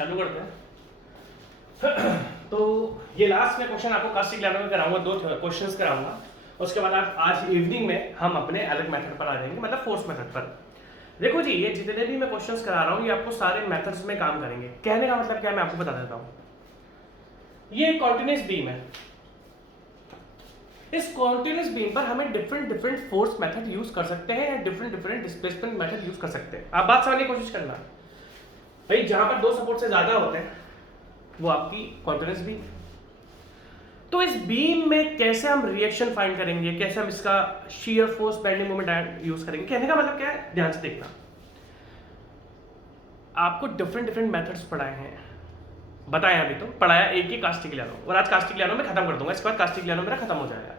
चालू करते हैं। तो ये लास्ट में क्वेश्चन आपको कास्टिक लेवल में कराऊंगा, 2 क्वेश्चंस कराऊंगा। उसके बाद आज इवनिंग में हम अपने अलग मेथड पर आ जाएंगे, मतलब फोर्स मेथड पर। देखो जी, ये जितने भी मैं क्वेश्चंस करा रहा हूँ ये आपको सारे मेथड्स में काम करेंगे। कहने का मतलब क्या है मैं आपको बता देता हूँ। ये कॉन्टिन्यूस बीम है, इस कॉन्टिन्यूस बीम पर हमें डिफरेंट फोर्स मेथड यूज कर सकते हैं या डिफरेंट डिस्प्लेसमेंट मेथड यूज कर सकते हैं। आप बात समझने की कोशिश करना भाई, जहां पर 2 सपोर्ट से ज्यादा होते हैं वो आपकी कॉन्टिन्यूस बीम। तो इस बीम में कैसे हम रिएक्शन फाइंड करेंगे, कैसे हम इसका shear force bending moment use करेंगे, कहने का मतलब क्या है ध्यान से देखना। आपको डिफरेंट मेथड्स पढ़ाए हैं, बताया अभी तो पढ़ाया एक ही कास्टिक लियानो, और आज कास्टिक लियानो में खत्म कर दूंगा, इसके बाद कास्टिक लियानो मेरा खत्म हो जाएगा।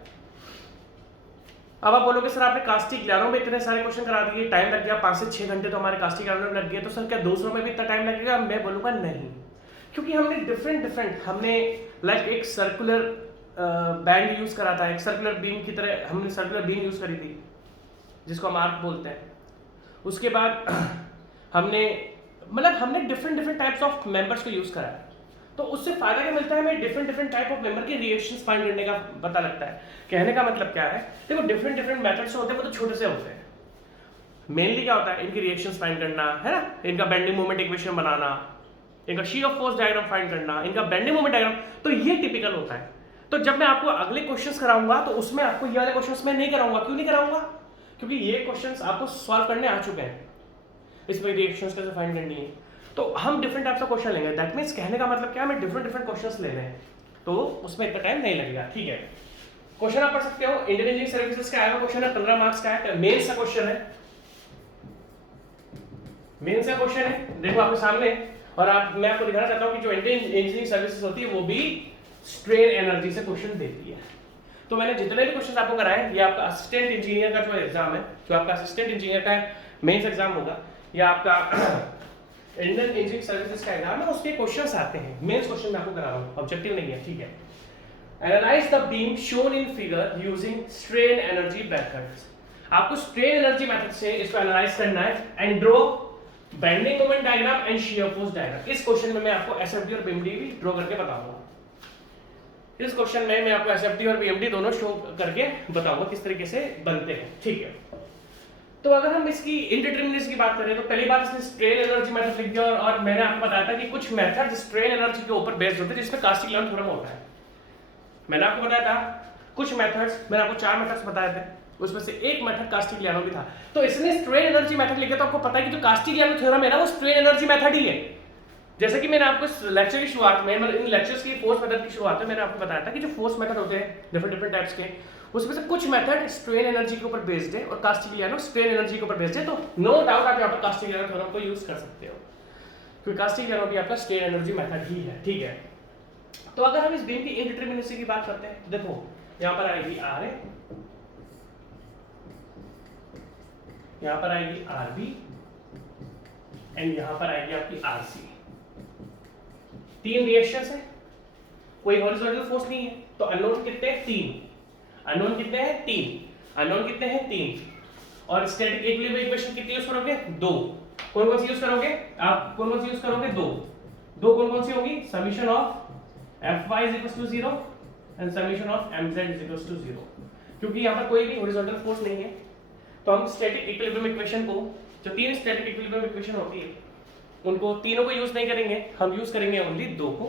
अब आप बोलोगे सर आपने कास्टिक लियानो में इतने सारे क्वेश्चन करा दिए, टाइम लग गया 5 से 6 घंटे तो हमारे कास्टिक लियानो में लग गए, तो सर क्या दूसरों में भी इतना टाइम लगेगा? मैं बोलूंगा नहीं, क्योंकि हमने डिफरेंट हमने लाइक एक सर्कुलर बैंड यूज करा था, एक सर्कुलर बीम की तरह हमने सर्कुलर बीम यूज करी थी जिसको हम आर्क बोलते हैं। उसके बाद हमने डिफरेंट टाइप्स ऑफ मेंबर्स को यूज करा है, तो उससे फायदा क्या मिलता है हमें? डिफरेंट टाइप ऑफ मेंबर के रिएक्शंस फाइंड करने का पता लगता है। कहने का मतलब क्या है, देखो डिफरेंट मेथड्स होते हैं, वो तो छोटे से होते हैं। मेनली क्या होता है, इनकी रिएक्शंस फाइंड करना है ना, इनका बेंडिंग मोमेंट इक्वेशन बनाना, इनका शियर फोर्स डायग्राम फाइंड करना, इनका बेंडिंग मोमेंट डायग्राम, तो ये टिपिकल होता है। तो जब मैं आपको अगले क्वेश्चंस कराऊंगा तो उसमें आपको ये वाले क्वेश्चंस मैं नहीं कराऊंगा। क्यों नहीं कराऊंगा? क्योंकि ये क्वेश्चंस आपको सॉल्व करने आ चुके हैं, इसमें रिएक्शंस कैसे फाइंड करनी है। तो हम डिफरेंट टाइप्स ऑफ क्वेश्चन लेंगे, दैट मींस कहने का मतलब क्या है, हमें डिफरेंट क्वेश्चंस ले रहे हैं, तो उसमें इतना टाइम नहीं लगेगा। ठीक है, क्वेश्चन आप पढ़ सकते हो। इंडियन इंजीनियरिंग सर्विसेज का आया हुआ क्वेश्चन है, 15 मार्क्स का है, मेंस का क्वेश्चन है, मेंस का क्वेश्चन है, देखो आपके सामने। और आप मैं आपको दिखाना चाहता हूं कि जो इंडियन इंजीनियरिंग सर्विसेज होती है वो भी स्ट्रेन एनर्जी से क्वेश्चन देती है। तो मैंने जितने भी क्वेश्चन आपको कराए, ये आपका असिस्टेंट इंजीनियर का जो एग्जाम है, जो आपका असिस्टेंट इंजीनियर का मेंस एग्जाम होगा, या आपका इंडियन इंजीनियरिंग सर्विसेज का एग्जाम है, उसके क्वेश्चंस आते हैं। मेंस क्वेश्चन मैं आपको करा रहा हूं, ऑब्जेक्टिव नहीं है। ठीक है, analyse the beam shown in figure using strain energy methods. आपको स्ट्रेन एनर्जी मेथड से इसको एनालाइज करना है and draw bending moment diagram and shear force diagram. इस क्वेश्चन में मैं आपको एसएफडी और बीएमडी भी ड्रॉ करके बताऊंगा। इस क्वेश्चन में मैं आपको एसएफडी और बीएमडी दोनों शो करके बताऊंगा किस तरीके से बनते हैं। ठीक है, तो अगर हम इसकी इंडिटरमिनेसी की बात करें तो पहली बात इसने स्ट्रेन एनर्जी मेथड लिख दिया, और मैंने आपको बताया था कि कुछ मेथड स्ट्रेन एनर्जी के ऊपर बेस्ड होते हैं, जिसमें कास्टिक लेवल थ्योरम होता है। मैंने आपको बताया था कुछ मेथड्स, मैंने आपको 4 मेथड्स बताए थे, उसमें से एक मेथड कास्टिक लियानो भी था। तो इसने स्ट्रेन एनर्जी मेथड लिखा, तो आपको पता है कि जो कास्टिक लियानो थ्योरम है ना, वो स्ट्रेन एनर्जी मेथड ही है। जैसे कि मैंने आपको इस लेक्चर की शुरुआत में, इन लेक्चर्स की फोर्स मेथड की शुरुआत में मैंने आपको बताया था कि जो फोर्स मेथड होते हैं डिफरेंट टाइप्स के, उसमें से कुछ मेथड स्ट्रेन एनर्जी के ऊपर बेस्ड है और कास्टिक लियानो स्ट्रेन एनर्जी के ऊपर बेस्ड है। तो नो डाउट आप यहाँ पर कास्टिक लियानो थ्योरम को यूज कर सकते हो, क्योंकि कास्टिक लियानो भी आपका स्ट्रेन एनर्जी मेथड ही है। ठीक है, तो अगर हम इस बीम की इंडिटरमिनेसी की बात करते हैं, देखो यहाँ पर आएगी आर ए, यहाँ पर आएगी आर बी, एंड यहाँ पर आएगी आपकी आर सी। 3 रिएक्शंस है, कोई हॉरिजॉन्टल फोर्स नहीं है, तो अननोन कितने हैं? 3। अननोन कितने हैं? 3। अननोन कितने हैं? 3। और स्टैटिक इक्विलिब्रियम इक्वेशन कितनी यूज करोगे? 2। कौन सी यूज करोगे आप? कौन सी यूज करोगे? 2 कौन सी होगी? Summation of Fy = 0 and summation of Mz = 0। क्योंकि यहाँ पर कोई भी हॉरिजॉन्टल फोर्स नहीं है, तो हम स्टैटिक इक्विलिब्रियम इक्वेशन को, जो 3 स्टैटिक इक्विलिब्रियम इक्वेशन होती है, उनको तीनों को यूज नहीं करेंगे, हम यूज करेंगे ओनली 2 को।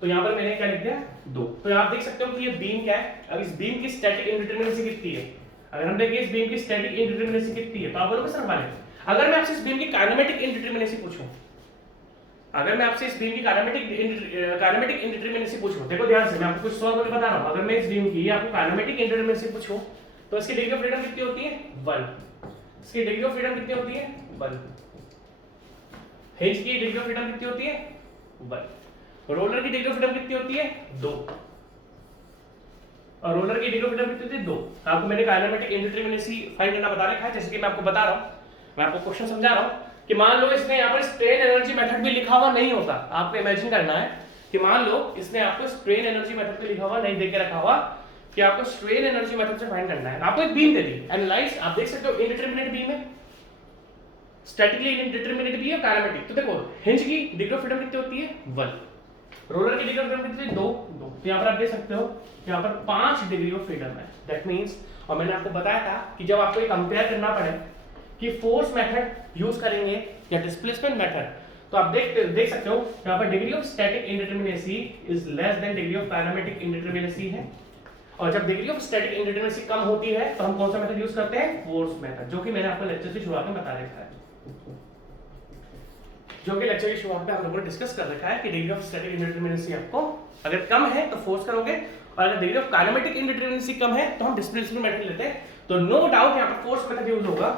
तो यहाँ पर मैंने क्या लिख दिया? 2। तो आप देख सकते हो कि ये बीम क्या है। अब इस बीम की स्टैटिक इंडिटरमिनेसी कितनी है? अगर हम देखें इस बीम की स्टैटिक इंडिटरमिनेसी कितनी है, तो आप बोलोगे सर वाले, अगर मैं आपसे इस बीम की काइनेमेटिक इंडिटरमिनेसी पूछूं, अगर मैं आपसे इस बीम की काइनेमेटिक इंडिटरमिनेसी पूछूं, देखो ध्यान से, मैं आपको कुछ सॉल्व करके बता रहा हूं। अगर मैं इस बीम की आपको काइनेमेटिक इंडिटरमिनेसी पूछूं, तो इसकी डिग्री ऑफ फ्रीडम कितनी होती है? 1। इसकी डिग्री ऑफ फ्रीडम कितनी होती है? 1। हिंज की डिग्री ऑफ फ्रीडम कितनी होती है? 1। रोलर की डिग्री ऑफ फ्रीडम कितनी होती है? 2। और रोलर की डिग्री ऑफ फ्रीडम कितनी होती है? 2। आपको मैंने काइनेमेटिक इंडिटरमिनेसी फाइंड करना बता रखा है, जैसे कि मैं आपको बता रहा हूं, मैं आपको क्वेश्चन समझा रहा हूं कि मान लो इसने यहाँ पर स्ट्रेन एनर्जी मेथड भी लिखा हुआ नहीं होता। आपको इमेजिन करना है कि मान लो इसने आपको स्ट्रेन एनर्जी मेथड भी लिखा हुआ नहीं दे के रखा हुआ कि आपको स्ट्रेन एनर्जी मेथड से फाइंड करना है, आपको एक बीम दे दी, एनालाइज, आप देख सकते हो इंडिटरमिनेट बीम है, स्टैटिकली इंडिटरमिनेट भी है, काइनेमेटिक। तो देखो हिंज की डिग्री ऑफ फ्रीडम कितनी होती है 1, रोलर की डिग्री ऑफ फ्रीडम कितनी है 2। तो यहाँ पर आप देख सकते हो यहाँ पर 5 डिग्री ऑफ फ्रीडम है। दैट मींस, और मैंने आपको बताया था कि जब आपको ये कंपेयर करना पड़े कि फोर्स मेथड यूज करेंगे या डिस्प्लेसमेंट मेथड, तो आप देख सकते हो यहाँ पर degree of static indeterminacy is less than degree of kinematic indeterminacy है। और जब डिग्री ऑफ स्टैटिक इंडिटरमिनेसी कम होती है तो हम कौन सा मेथड यूज करते हैं, फोर्स मेथड, जो कि मैंने आपको लेक्चर की शुरुआत में बता रखा है, जो कि लेक्चर की शुरुआत में हम लोगों ने डिस्कस कर रखा है कि डिग्री ऑफ स्टैटिक इंडिटरमिनेसी आपको अगर कम है तो फोर्स करोगे, और अगर डिग्री ऑफ काइनेमेटिक इंडिटरमिनेसी कम है तो हम डिस्प्लेसमेंट मेथड लेते हैं। तो नो डाउट यहाँ पर फोर्स मेथड यूज होगा,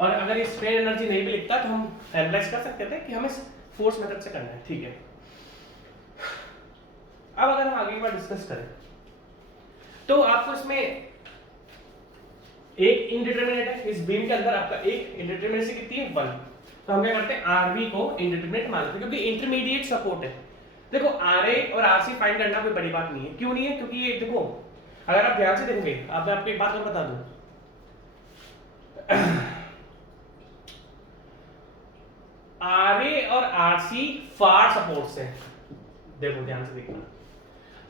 और अगर ये स्ट्रेन एनर्जी नहीं भी लिखता तो हम एनालाइज कर सकते थे कि हमें फोर्स मेथड से करना है। ठीक है, अब अगर हम आगे की बात डिस्कस करें तो आपको इसमें एक इंडिटरमिनेट है, इस बीम के अंदर आपका एक इंडिटरमिनेसी कितनी है 1। तो हम क्या करते हैं, आरबी को इंडिटरमिनेट मान लेते हैं क्योंकि इंटरमीडिएट सपोर्ट है। देखो आरए और आरसी फाइंड करना कोई बड़ी बात नहीं है। क्यों नहीं है, क्योंकि ये देखो अगर आप ध्यान से देखोगे, अब मैं आपको एक बात और बता दूं, आरए और आरसी फार सपोर्ट से, देखो ध्यान से देखना,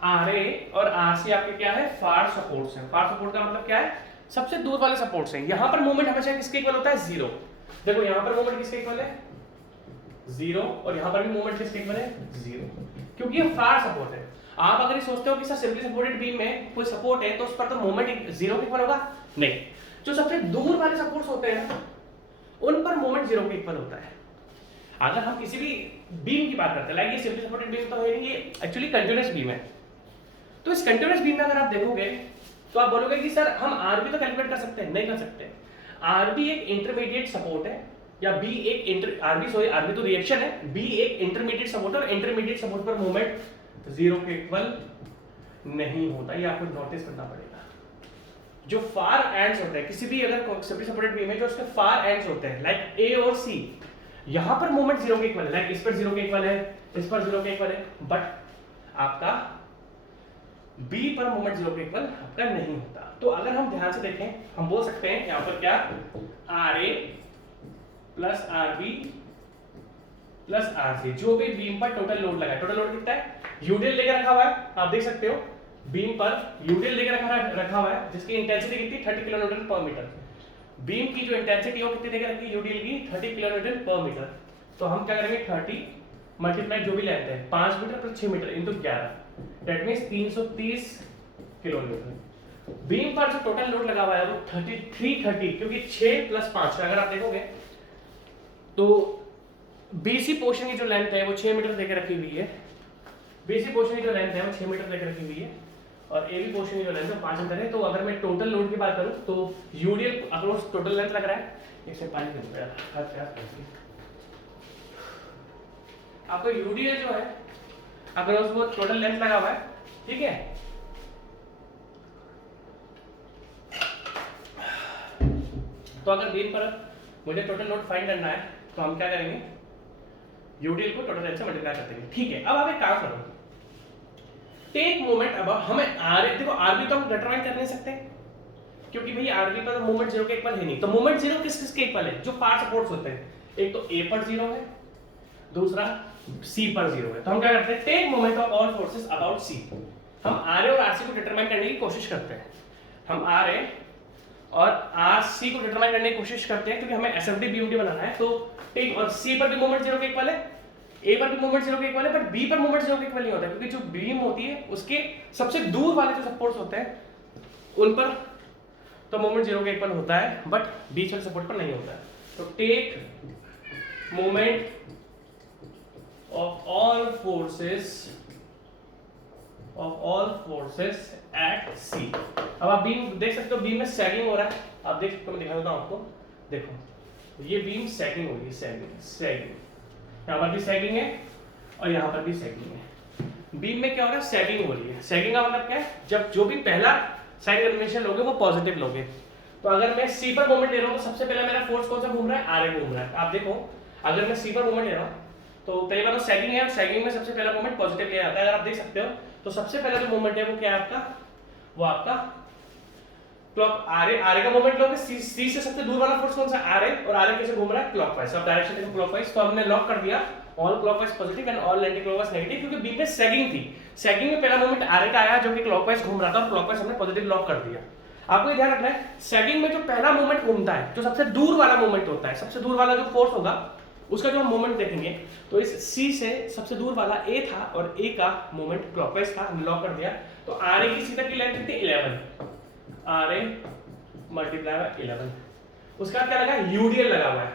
आरए और आरसी आपके क्या है, फार सपोर्ट से। फार सपोर्ट का मतलब क्या है, सबसे दूर वाले सपोर्ट से। यहां पर मूवमेंट हमेशा किसके इक्वल होता है, 0। देखो यहां पर मूवमेंट किसके इक्वल है, 0, और यहां पर भी मूवमेंट किसके इक्वल है, 0, क्योंकि ये फार सपोर्ट है। आप अगर ये सोचते हो कि सर सिंपली सपोर्टेड बीम में कोई सपोर्ट है तो उस पर तो मूवमेंट 0 के इक्वल होगा, नहीं, जो सबसे दूर वाले सपोर्ट्स होते हैं उन पर मूवमेंट 0 के इक्वल होता है। अगर हम किसी भी बीम की बात करते हैं, लाइक ये सिंपली सपोर्टेड बीम तो है नहीं, ये एक्चुअली कंटीन्यूअस बीम है। तो इस कंटीन्यूअस बीम में अगर आप देखोगे तो आप बोलोगे कि सर हम आरबी तो कैलकुलेट कर सकते हैं, नहीं कर सकते। आरबी एक इंटरमीडिएट सपोर्ट है, या बी एक आरबी तो रिएक्शन है, बी एक इंटरमीडिएट सपोर्ट है, और इंटरमीडिएट सपोर्ट पर मूवमेंट 0 के इक्वल नहीं होता। ये आपको नोटिस करना पड़ेगा। जो फार एंड्स होते हैं किसी भी अगर सिंपली सपोर्टेड बीम है, जो उसके फार एंड्स होते हैं लाइक ए और सी, यहां पर मूवमेंट 0 के इक्वल है, लाइक इस पर 0 के इक्वल है, इस पर 0 के इक्वल है, बट आपका बी पर मूवमेंट 0 के इक्वल आपका नहीं होता। तो अगर हम ध्यान से देखें, हम बोल सकते हैं यहां पर क्या, R A plus R B plus R C, जो भी बीम पर टोटल लोड लगा है, टोटल लोड कितना है, यूडीएल लेकर रखा हुआ है, आप देख सकते हो बीम पर यूडीएल लेकर रखा हुआ है, जिसकी इंटेंसिटी कितनी 30 किलोन्यूटन पर मीटर। बीम की जो इंटेंसिटी है वो कितनी देकर रखी है यूडीएल की, 30 किलोन्यूटन पर मीटर। तो हम क्या करेंगे, 30 मल्टीप्लाई जो भी लेंथ है 5 metre plus 6 metre into 11, that means 330 kilonewton. Beam पर जो टोटल लोड लगा हुआ है वो 330, क्योंकि 6 प्लस 5 अगर आप देखोगे तो बीसी पोर्शन की जो लेंथ है वो 6 मीटर देकर रखी हुई है, बीसी पोर्शन की जो लेंथ है वो 6 मीटर देकर रखी हुई है, और एबी पोर्शन की जो लेंथ है 5 मीटर है। तो अगर मैं टोटल लोड की बात करूं तो यूडीएल अक्रॉस टोटल लेंथ लग रहा है 105 किलोमीटर। आपको यूडीएल जो है अक्रॉस वो टोटल लेंथ लगा हुआ है, ठीक है। तो अगर बीम पर मुझे टोटल लोड फाइंड करना है तो हम क्या करेंगे, यूडीएल को टोटल लेंथ से मल्टीप्लाई कर देंगे, ठीक है। अब आप एक काम करो, टेक मोमेंट, अब हमें आर देखो आरबी तो हम डिटरमाइन कर नहीं सकते क्योंकि भाई आरबी पर मोमेंट 0 के इक्वल है नहीं। तो मोमेंट 0 किस किस के इक्वल है, जो फार सपोर्ट्स होते हैं, एक तो ए पर 0 है, दूसरा सी पर 0 है। तो हम क्या करते हैं, take moment of all forces about C. हम आरए और आरसी को डिटरमाइन करने की कोशिश करते हैं, हम आरए और आरसी को डिटरमाइन करने की कोशिश करते हैं क्योंकि हमें एसएफडी बीएमडी बनाना है। तो टेक, और सी पर भी मोमेंट 0 के इक्वल है, ए पर भी मोमेंट 0 के इक्वल है, बट बी पर मोमेंट 0 के इक्वल नहीं होता क्योंकि जो बीम होती है उसके सबसे दूर वाले जो सपोर्ट्स होते हैं उन पर तो मोमेंट 0 के इक्वल होता है, बट बीच वाले सपोर्ट पर नहीं होता है। तो take moment of all forces at C. अब आप बीम देख सकते हो, बीम में सैगिंग हो रहा है, आप देख सकते हो, मैं दिखा देता हूं आपको, देखो ये बीम सैगिंग हो रही है, सैगिंग यहाँ पर भी सैगिंग है और यहाँ पर भी सैगिंग है। बीम में क्या हो रहा है, सैगिंग हो रही है। सैगिंग का मतलब क्या है, जब जो भी पहला साइन कन्वेंशन लोगे वो पॉजिटिव लोगे। तो अगर मैं सी पर मोमेंट ले रहा हूँ तो सबसे पहला मेरा फोर्स कौन सा घूम रहा है, आरए घूम रहा है। आप देखो अगर मैं सी पर मोमेंट ले रहा हूँ तो पहली बार तो सैगिंग है, और सैगिंग में सबसे पहला मोमेंट पॉजिटिव लिया जाता है। अगर आप देख सकते हो तो सबसे पहला जो मोमेंट है वो क्या है आपका, वो आपका क्लॉक आर ए का मोमेंट लोगे, सी से सबसे दूर वाला फोर्स कौन सा, आर ए, और आर ए कैसे घूम रहा है क्लॉकवाइज, सब डायरेक्शन देखो क्लॉकवाइज। तो हमने लॉक कर दिया all clockwise positive and all anti clockwise negative, क्योंकि बीच में सैगिंग थी। सैगिंग में पहला मोमेंट आर ए का आया जो कि क्लॉकवाइज घूम रहा था, और क्लॉकवाइज हमने पॉजिटिव लॉक कर दिया। आपको ये ध्यान रखना है, सैगिंग में जो पहला मोमेंट घूमता है, जो सबसे दूर वाला मोमेंट होता है, सबसे दूर वाला जो फोर्स होगा उसका जो हम मोमेंट देखेंगे, तो इस सी से सबसे दूर वाला ए था, और ए का मोमेंट क्लॉकवाइज था, हमने लॉक कर दिया। तो आर ए की सी तक की लेंथ कितनी, 11, आर ए मल्टीप्लाई बाय 11। उसका क्या लगा, यूडीएल लगा हुआ है।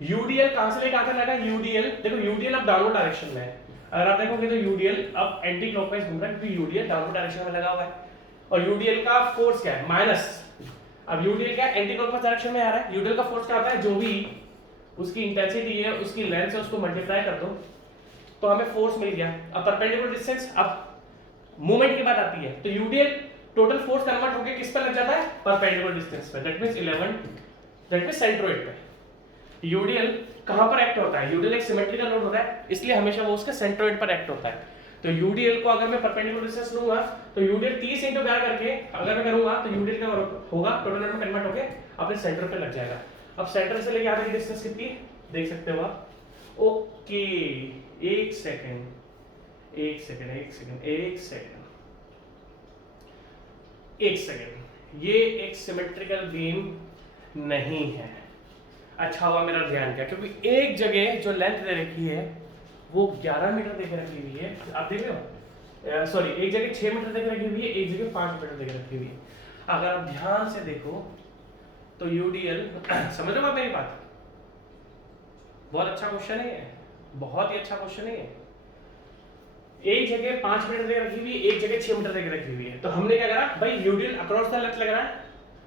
यूडीएल कहां से लेकर आकर लगा, यूडीएल देखो, यूडीएल अब डाउनवर्ड डायरेक्शन में है। अगर आप देखोगे तो यूडीएल अब एंटी क्लॉकवाइज घूम रहा है, क्योंकि यूडीएल डाउनवर्ड डायरेक्शन में लगा हुआ है। और यूडीएल का फोर्स क्या है, माइनस। अब यूडीएल क्या है, एंटी क्लॉकवाइज डायरेक्शन में आ रहा है। यूडीएल का फोर्स क्या होता है, जो भी उसकी इंटेंसिटी है, उसकी लेंथ है, उसको मल्टीप्लाई कर दो तो हमें फोर्स मिल गया। अब परपेंडिकुलर डिस्टेंस, अब मूवमेंट की बात आती है, तो यूडीएल टोटल फोर्स कन्वर्ट होकर किस पर लग जाता है, परपेंडिकुलर डिस्टेंस पे, that means 11, that means centroid पे। यूडीएल कहां पर एक्ट होता है, यूडीएल एक सिमेट्रिकल लोड होता है, इसलिए हमेशा वो उसके सेंट्रोइड पर एक्ट होता है। तो यूडीएल को अगर मैं परपेंडिकुलर डिस्टेंस लूंगा तो यूडीएल 30 × 11 करके अगर मैं करूंगा तो यूडीएल क्या होगा, टोटल लोड में कन्वर्ट होकर अपने सेंटर पे लग जाएगा। अब सेंटर से लेके आगे की डिस्टेंस कितनी देख सकते हो आप। ओके, एक सेकंड, ये एक सिमेट्रिकल बीम नहीं है। अच्छा हुआ मेरा ध्यान किया, क्योंकि एक जगह जो लेंथ दे रखी है वो 11 मीटर देके रखी हुई है, आप देख रहे हो, सॉरी, एक जगह 6 मीटर देके रखी हुई है, एक जगह 5 मीटर देके रखी हुई है। अगर आप ध्यान से देखो तो यूडीएल समझ रहे हो मेरी बात, बहुत अच्छा क्वेश्चन है, बहुत ही अच्छा क्वेश्चन है। एक जगह 5 मीटर देके रखी हुई है, एक जगह 6 मीटर देके रखी हुई है। तो हमने क्या करा भाई, यूडीएल अक्रॉस द लेंथ लग रहा है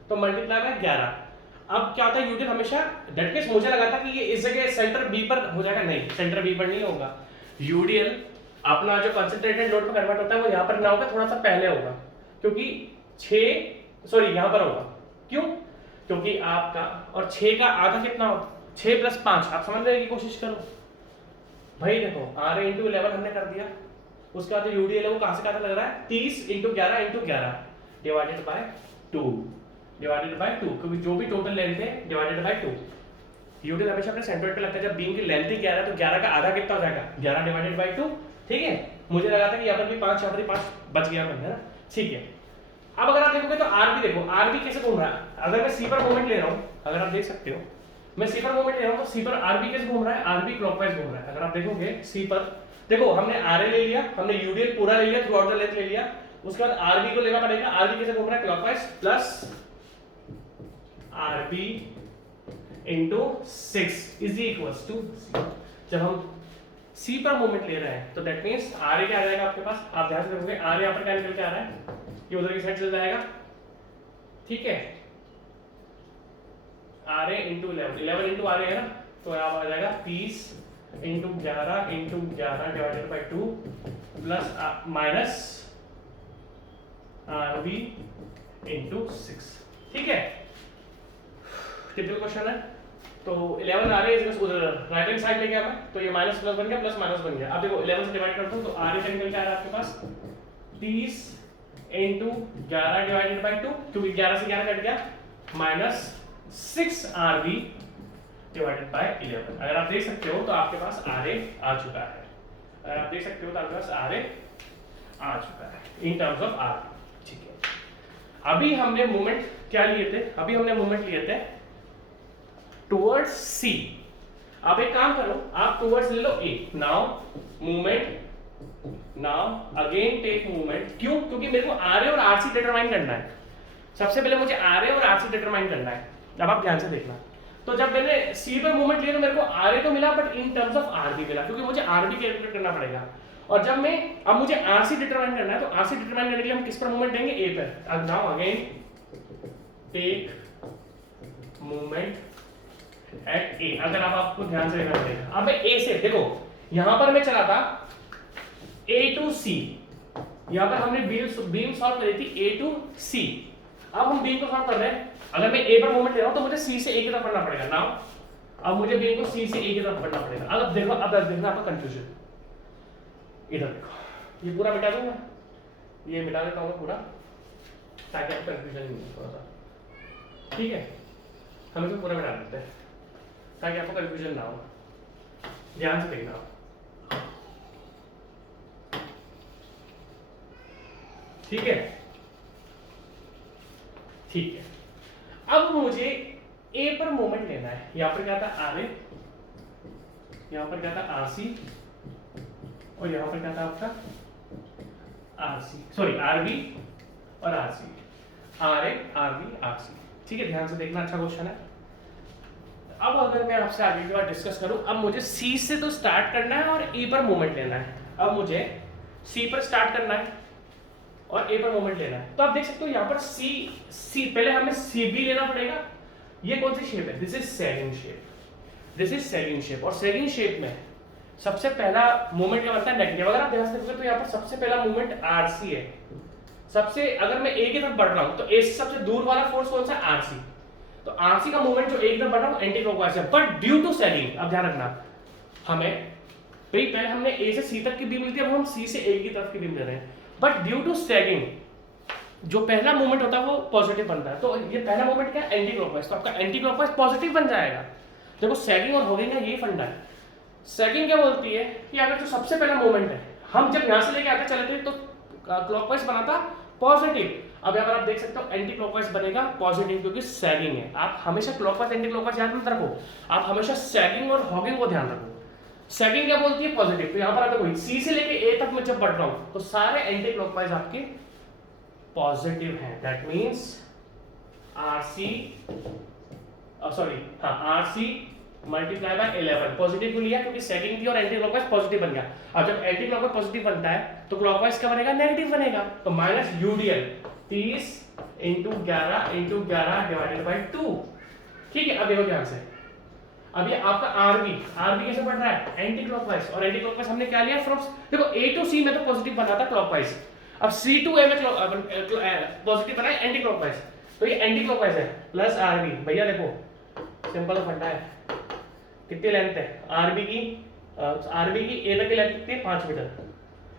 तो मल्टीप्लाई बाय 11। अब क्या होता है, यूडीएल हमेशा, दैट मींस मुझे लगा था कि ये इस जगह सेंटर बी पर हो जाएगा, नहीं, सेंटर बी पर नहीं होगा। यूडीएल अपना जो कंसंट्रेटेड लोड पर कन्वर्ट होता है वो यहाँ पर ना होगा, थोड़ा सा पहले होगा, क्योंकि 6 सॉरी यहाँ पर होगा। क्यों, क्योंकि आपका और 6 का आधा कितना होता, 6 + 5, आप समझने की कोशिश करो भाई। देखो आर ए × 11 हमने कर दिया, उसके बाद यूडीएल है वो कहां से कहां तक लग रहा है, 30 × 11 × 11 डिवाइडेड बाय 2, क्योंकि जो भी टोटल लेंथ है डिवाइडेड बाय 2। यूडीएल हमेशा अपने सेंट्रोइड पे लगता है, जब बीम की लेंथ ही 11 तो 11 का आधा कितना हो जाएगा, 11 डिवाइडेड बाय 2। ठीक है, मुझे लगा था कि यहाँ पर भी 5, यहाँ पर भी 5 बच गया है ना, ठीक है। अब अगर आप देखोगे तो आर भी देखो, आर भी कैसे घूम रहा है। अगर मैं सी पर मोमेंट ले रहा हूँ, अगर आप देख सकते हो मैं सी पर मोमेंट ले रहा हूँ, तो सी पर आर भी कैसे घूम रहा है, आर भी क्लॉकवाइज घूम रहा है। अगर आप देखोगे सी पर, देखो हमने आर ए ले लिया, हमने यूडीएल पूरा ले लिया, थ्रू आउट द लेंथ ले लिया, उसके बाद आरबी को लेना पड़ेगा। आरबी कैसे घूम रहा है, clockwise, plus R B into 6 is equals to, जब हम सी पर मोमेंट ले रहे हैं तो दैट मींस आर ए क्या आ जाएगा आपके पास, आप ध्यान से देखोगे आर यहाँ पर क्या निकल के आ रहा है, ये उधर की साइड चल जाएगा, ठीक है। R A into 11 into R A है ना, तो यहाँ आ जाएगा 30 into 11 divided by 2 plus minus R B into 6, ठीक है। टिपिकल क्वेश्चन है। तो 11 आ रहे हैं उधर राइट हैंड साइड लेके आया, तो ये माइनस प्लस बन गया, प्लस माइनस बन गया। अब देखो 11 से डिवाइड करता हूं तो आर ए निकल के आ रहा है आपके पास 30 इंटू 11 डिवाइडेड बाई 2, क्योंकि 11 से 11 कट गया, माइनस 6 आरबी डिवाइडेड बाय 11। अगर आप देख सकते हो तो आपके पास आर ए आ चुका है, अगर आप देख सकते हो तो आपके पास आर ए आ चुका है इन टर्म्स ऑफ आर, ठीक है। अभी हमने मोमेंट क्या लिए थे, अभी हमने मोमेंट लिए थे टुवर्ड्स सी। आप एक काम करो, आप टुवर्ड्स ले लो A. Now movement, now again take movement. क्यों, क्योंकि मेरे को आर ए और आर सी डिटरमाइन करना है। सबसे पहले मुझे आर ए और आर सी डिटरमाइन करना है। अब आप ध्यान से देखना, तो जब मैंने सी पे मूवमेंट लिया तो मेरे को आर ए तो मिला, but in terms of R B मिला, क्योंकि मुझे आर बी कैलकुलेट करना पड़ेगा। और जब मैं, अब मुझे आर सी डिटरमाइन करना है, तो आर सी डिटरमाइन करने के लिए हम किस पर मूवमेंट देंगे, ए पर। Now again take movement at A. अगर आप आपको ध्यान से देखना पड़ेगा, अब ए से देखो, यहां पर मैं चला था ए टू सी, यहां पर हमने बीम सॉल्व करी थी ए टू सी। अब हम बीम को सॉल्व कर रहे हैं, अगर मैं ए पर मूवमेंट ले रहा हूं तो मुझे सी से ए की तरफ बढ़ना पड़ेगा। नाउ अब मुझे बीम को सी से ए की तरफ बढ़ना पड़ेगा। अब देखो, अब देखना आपका कंफ्यूजन, इधर देखो, ये पूरा मिटा दूंगा, ये मिटा देता हूं पूरा, ताकि आपको कंफ्यूजन नहीं हो थोड़ा सा। ठीक है, हम इसको पूरा बना देते हैं ताकि आपको कंफ्यूजन ना हो। ध्यान से देखना। ठीक है, ठीक है। अब मुझे ए पर मोमेंट लेना है। यहां पर क्या था आर ए, यहां पर क्या था आर सी, और यहां पर क्या था आपका R C, sorry R B और R C, R A R B R C. ठीक है, ध्यान से देखना, अच्छा क्वेश्चन है। अब अगर मैं आपसे आगे की बात डिस्कस करूं, अब मुझे सी से तो स्टार्ट करना है और ए पर मोमेंट लेना है। अब मुझे सी पर स्टार्ट करना है और ए पर मोमेंट लेना है। तो आप देख सकते हो यहाँ पर सी पहले हमें सी बी लेना पड़ेगा। ये कौन सी शेप है? This is sagging shape, this is sagging shape. और सैगिंग शेप में सबसे पहला मोमेंट क्या बनता है? नेगेटिव। अगर आप ध्यान से देखोगे तो यहाँ पर सबसे पहला मोमेंट आर सी है। सबसे अगर मैं ए की तरफ बढ़ रहा हूं तो ए से सबसे दूर वाला फोर्स कौन सा? R C. तो आर सी का मूवमेंट जो एक तरफ बढ़ रहा हूं एंटी क्लॉकवाइज है, बट ड्यू टू सैगिंग। अब ध्यान रखना, हमें भाई पहले हमने ए से सी तक की बीम ली थी, अब हम सी से ए की तरफ की बीम ले रहे हैं, बट ड्यू टू सैगिंग जो पहला मूवमेंट होता है वो पॉजिटिव बनता है। तो ये पहला मूवमेंट क्या है? Anti clockwise. तो आपका एंटी क्लॉकवाइज पॉजिटिव बन जाएगा। देखो सैगिंग और होगिंग का यही फंडा है। सैगिंग क्या बोलती है कि अगर जो सबसे पहला मूवमेंट है, हम जब यहां से लेके आते चले थे तो क्लॉकवाइज बनाता पॉजिटिव। अब यहाँ पर आप देख सकते हो एंटी क्लॉकवाइज बनेगा पॉजिटिव, क्योंकि सैगिंग है। आप हमेशा क्लॉकवाइज एंटी क्लॉकवाइज याद मत रखो, आप हमेशा सैगिंग और हॉगिंग को ध्यान रखो। सैगिंग क्या बोलती है? पॉजिटिव। तो यहाँ पर आप देखो सी से लेके ए तक मैं जब बढ़ रहा हूं तो सारे एंटी क्लॉकवाइज आपके पॉजिटिव हैं। That means R C, sorry हाँ, R C multiply by 11 positive को लिया क्योंकि सैगिंग थी और एंटी क्लॉकवाइज पॉजिटिव बन गया। अब जब एंटी क्लॉकवाइज पॉजिटिव बनता है तो क्लॉकवाइज क्या बनेगा? नेगेटिव बनेगा। तो minus UDL 30 into 11 divided by 2। ठीक है, अब देखो ध्यान से, अब ये आपका आरबी कैसे बढ़ रहा है? Anti clockwise. और एंटी क्लॉकवाइज हमने क्या लिया? फ्रॉम देखो ए टू सी में तो पॉजिटिव बना था क्लॉकवाइज, अब सी टू ए में पॉजिटिव बना है एंटी क्लॉकवाइज, तो ये एंटी क्लॉकवाइज है प्लस आरबी। भैया देखो सिंपल फंडा है, कितनी लेंथ है आरबी की? ए तक की लेंथ कितनी है? 5 metre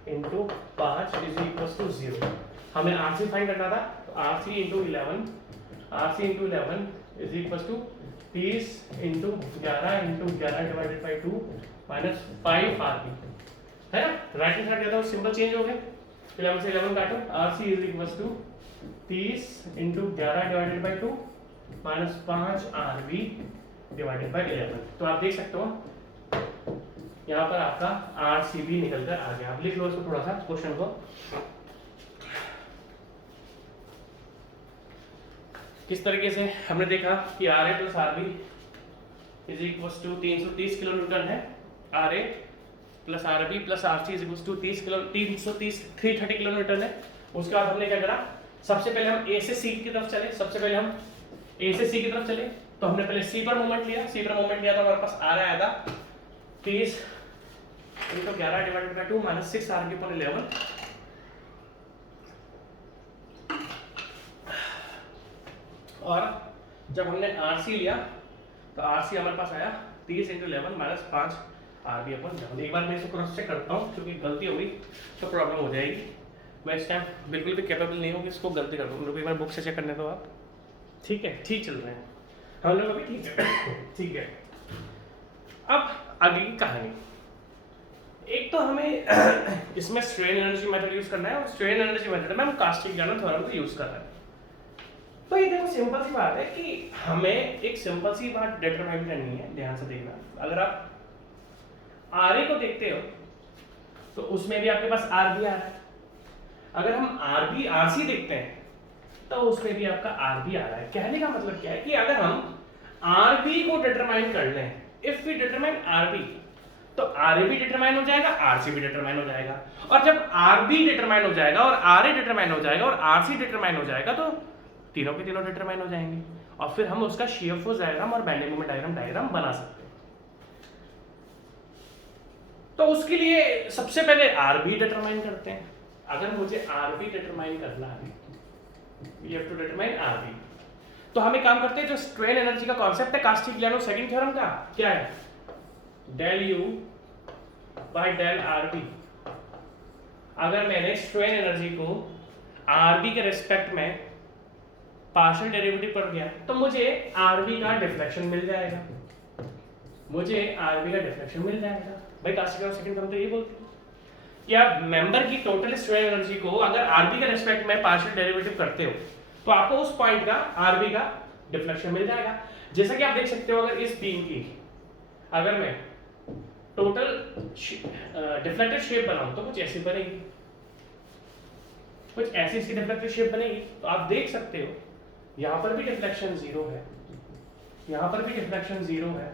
into 5 is equal to 0। हमें आरसी फाइंड करना था, तो R C into 11 is equal to 30 into 11 divided by 2 minus 5 R B है ना। राइट हैंड साइड क्या था? सिंपल चेंज हो गया, 11 से 11 काटो, R C is equal to 30 into 11 divided by 2 minus 5 R B divided by 11। तो आप देख सकते हो यहाँ पर आपका आरसीबी निकल कर आ गया। आप लिख लो इसको थोड़ा सा क्वेश्चन को। किस तरीके से हमने देखा कि R A plus R B is equal to 330 kilo newton है। R A plus R B plus R C is equal to 330 kilo newton है। उसके बाद हमने क्या करा? सबसे पहले हम ए से सी की तरफ चले, तो हमने पहले सी पर मोमेंट लिया, तो हमारे पास आ रहा था 30 into 11 divided by 2 minus 6 R B upon 11। और जब हमने आरसी लिया तो आरसी हमारे पास आया 30 इंटू 11 माइनस 5 आरबी अपॉन 11। एक बार मैं इसको क्रॉस चेक करता हूँ, क्योंकि गलती हो गई तो प्रॉब्लम हो जाएगी। मैं इस टाइम बिल्कुल भी कैपेबल नहीं हूँ कि इसको गलती कर दूँ। एक बार बुक से चेक करने दो आप। ठीक है, ठीक चल रहे हैं हम लोग अभी, ठीक है ठीक है। अब आगे की कहानी, एक तो हमें इसमें स्ट्रेन एनर्जी मेथड यूज करना है, और स्ट्रेन एनर्जी मेथड में हम कास्टिग्लियानो थ्योरम को यूज कर रहे हैं। तो ये देखो सिंपल सी बात है कि हमें एक सिंपल सी बात डिटरमाइन करनी है। ध्यान से देखना, अगर आप आरए को देखते हो तो उसमें भी आपके पास आरबी आ रहा है। अगर हम आरबी आरसी देखते हैं तो उसमें भी आपका आरबी आ रहा है। कहने का मतलब क्या है कि अगर हम आरबी को डिटरमाइन कर लें, इफ वी डिटरमाइन आरबी, तो आरए भी डिटरमाइन हो जाएगा, आरसी भी डिटरमाइन हो जाएगा। और जब आरबी डिटरमाइन हो जाएगा और आरए डिटरमाइन हो जाएगा और आरसी डिटरमाइन हो जाएगा, तो तीनों के तीनों डिटरमाइन हो जाएंगे। और फिर हम उसका शियर फोर्स डायग्राम और बेंडिंग मोमेंट डायग्राम बना सकते हैं। तो उसके लिए सबसे पहले आरबी डिटरमाइन करते हैं। अगर मुझे आरबी डिटरमाइन करना है, we have to determine R B, तो हमें काम करते हैं जो स्ट्रेन एनर्जी का कॉन्सेप्ट है कास्टिग्लियानो सेकंड थ्योरम का, क्या है? Del u by del R B. अगर मैंने स्ट्रेन एनर्जी को आरबी के रिस्पेक्ट में पार्शियल डेरिवेटिव कर दिया तो मुझे आरबी का डिफ्लेक्शन मिल जाएगा, मुझे आरबी का डिफ्लेक्शन मिल जाएगा। भाई क्लासिकल सेकंड टर्म तो ये बोलते हैं कि आप मेंबर की टोटल स्ट्रेन एनर्जी को अगर आरबी के रिस्पेक्ट में पार्शियल डेरिवेटिव करते हो तो आपको उस पॉइंट का आरबी का डिफ्लेक्शन मिल जाएगा। जैसा कि आप देख सकते हो अगर इस बीम की अगर मैं टोटल डिफ्लेक्टेड शेप बनाऊं तो कुछ ऐसी बनेगी, कुछ ऐसी इसकी डिफ्लेक्टेड शेप बनेगी। तो आप देख सकते हो यहां पर भी डिफ्लेक्शन 0 है, यहां पर भी डिफ्लेक्शन 0 है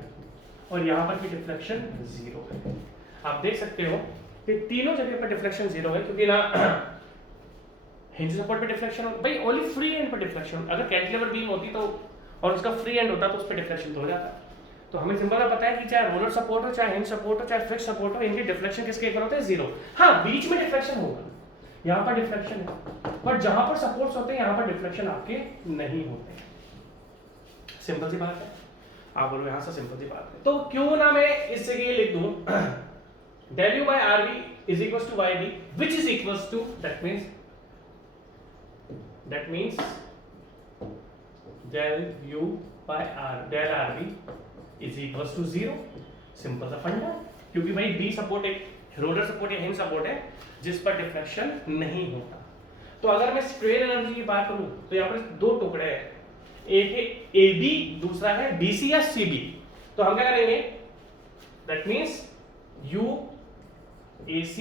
और यहां पर भी डिफ्लेक्शन 0 है। आप देख सकते हो कि तीनों जगह पर डिफ्लेक्शन 0 है क्योंकि ना हिंज सपोर्ट पे डिफ्लेक्शन भाई ओनली फ्री एंड पर डिफ्लेक्शन, अगर कैंटिलीवर बीम होती तो और उसका फ्री एंड होता तो उस पर डिफ्लेक्शन तो हो जाता। तो हमें सिंपल पता है कि चाहे रोलर सपोर्ट हो, चाहे हिंज सपोर्ट हो, चाहे फिक्स सपोर्ट हो, इनकी डिफ्लेक्शन किसके इक्वल होते हैं 0। हाँ बीच में डिफ्लेक्शन होगा, यहाँ पर डिफ्लेक्शन है बट जहां पर सपोर्ट्स होते हैं यहाँ पर डिफ्लेक्शन आपके नहीं होते। सिंपल सी बात है, आप बोलो यहां से सिंपल सी बात है। तो क्यों ना मैं इस जगह ये लिख दूं del u by rb is equals to yb which is equals to that means del u by del rb is equals to 0। Simple सा फंडा, क्योंकि भाई बी सपोर्ट एक रोलर सपोर्ट या हिंज सपोर्ट है जिस पर डिफ्लेक्शन नहीं होता। तो अगर मैं स्ट्रेन एनर्जी की बात करूं तो यहाँ पर दो टुकड़े हैं, एक है AB दूसरा है BC या CB। तो हम क्या करेंगे that means UAC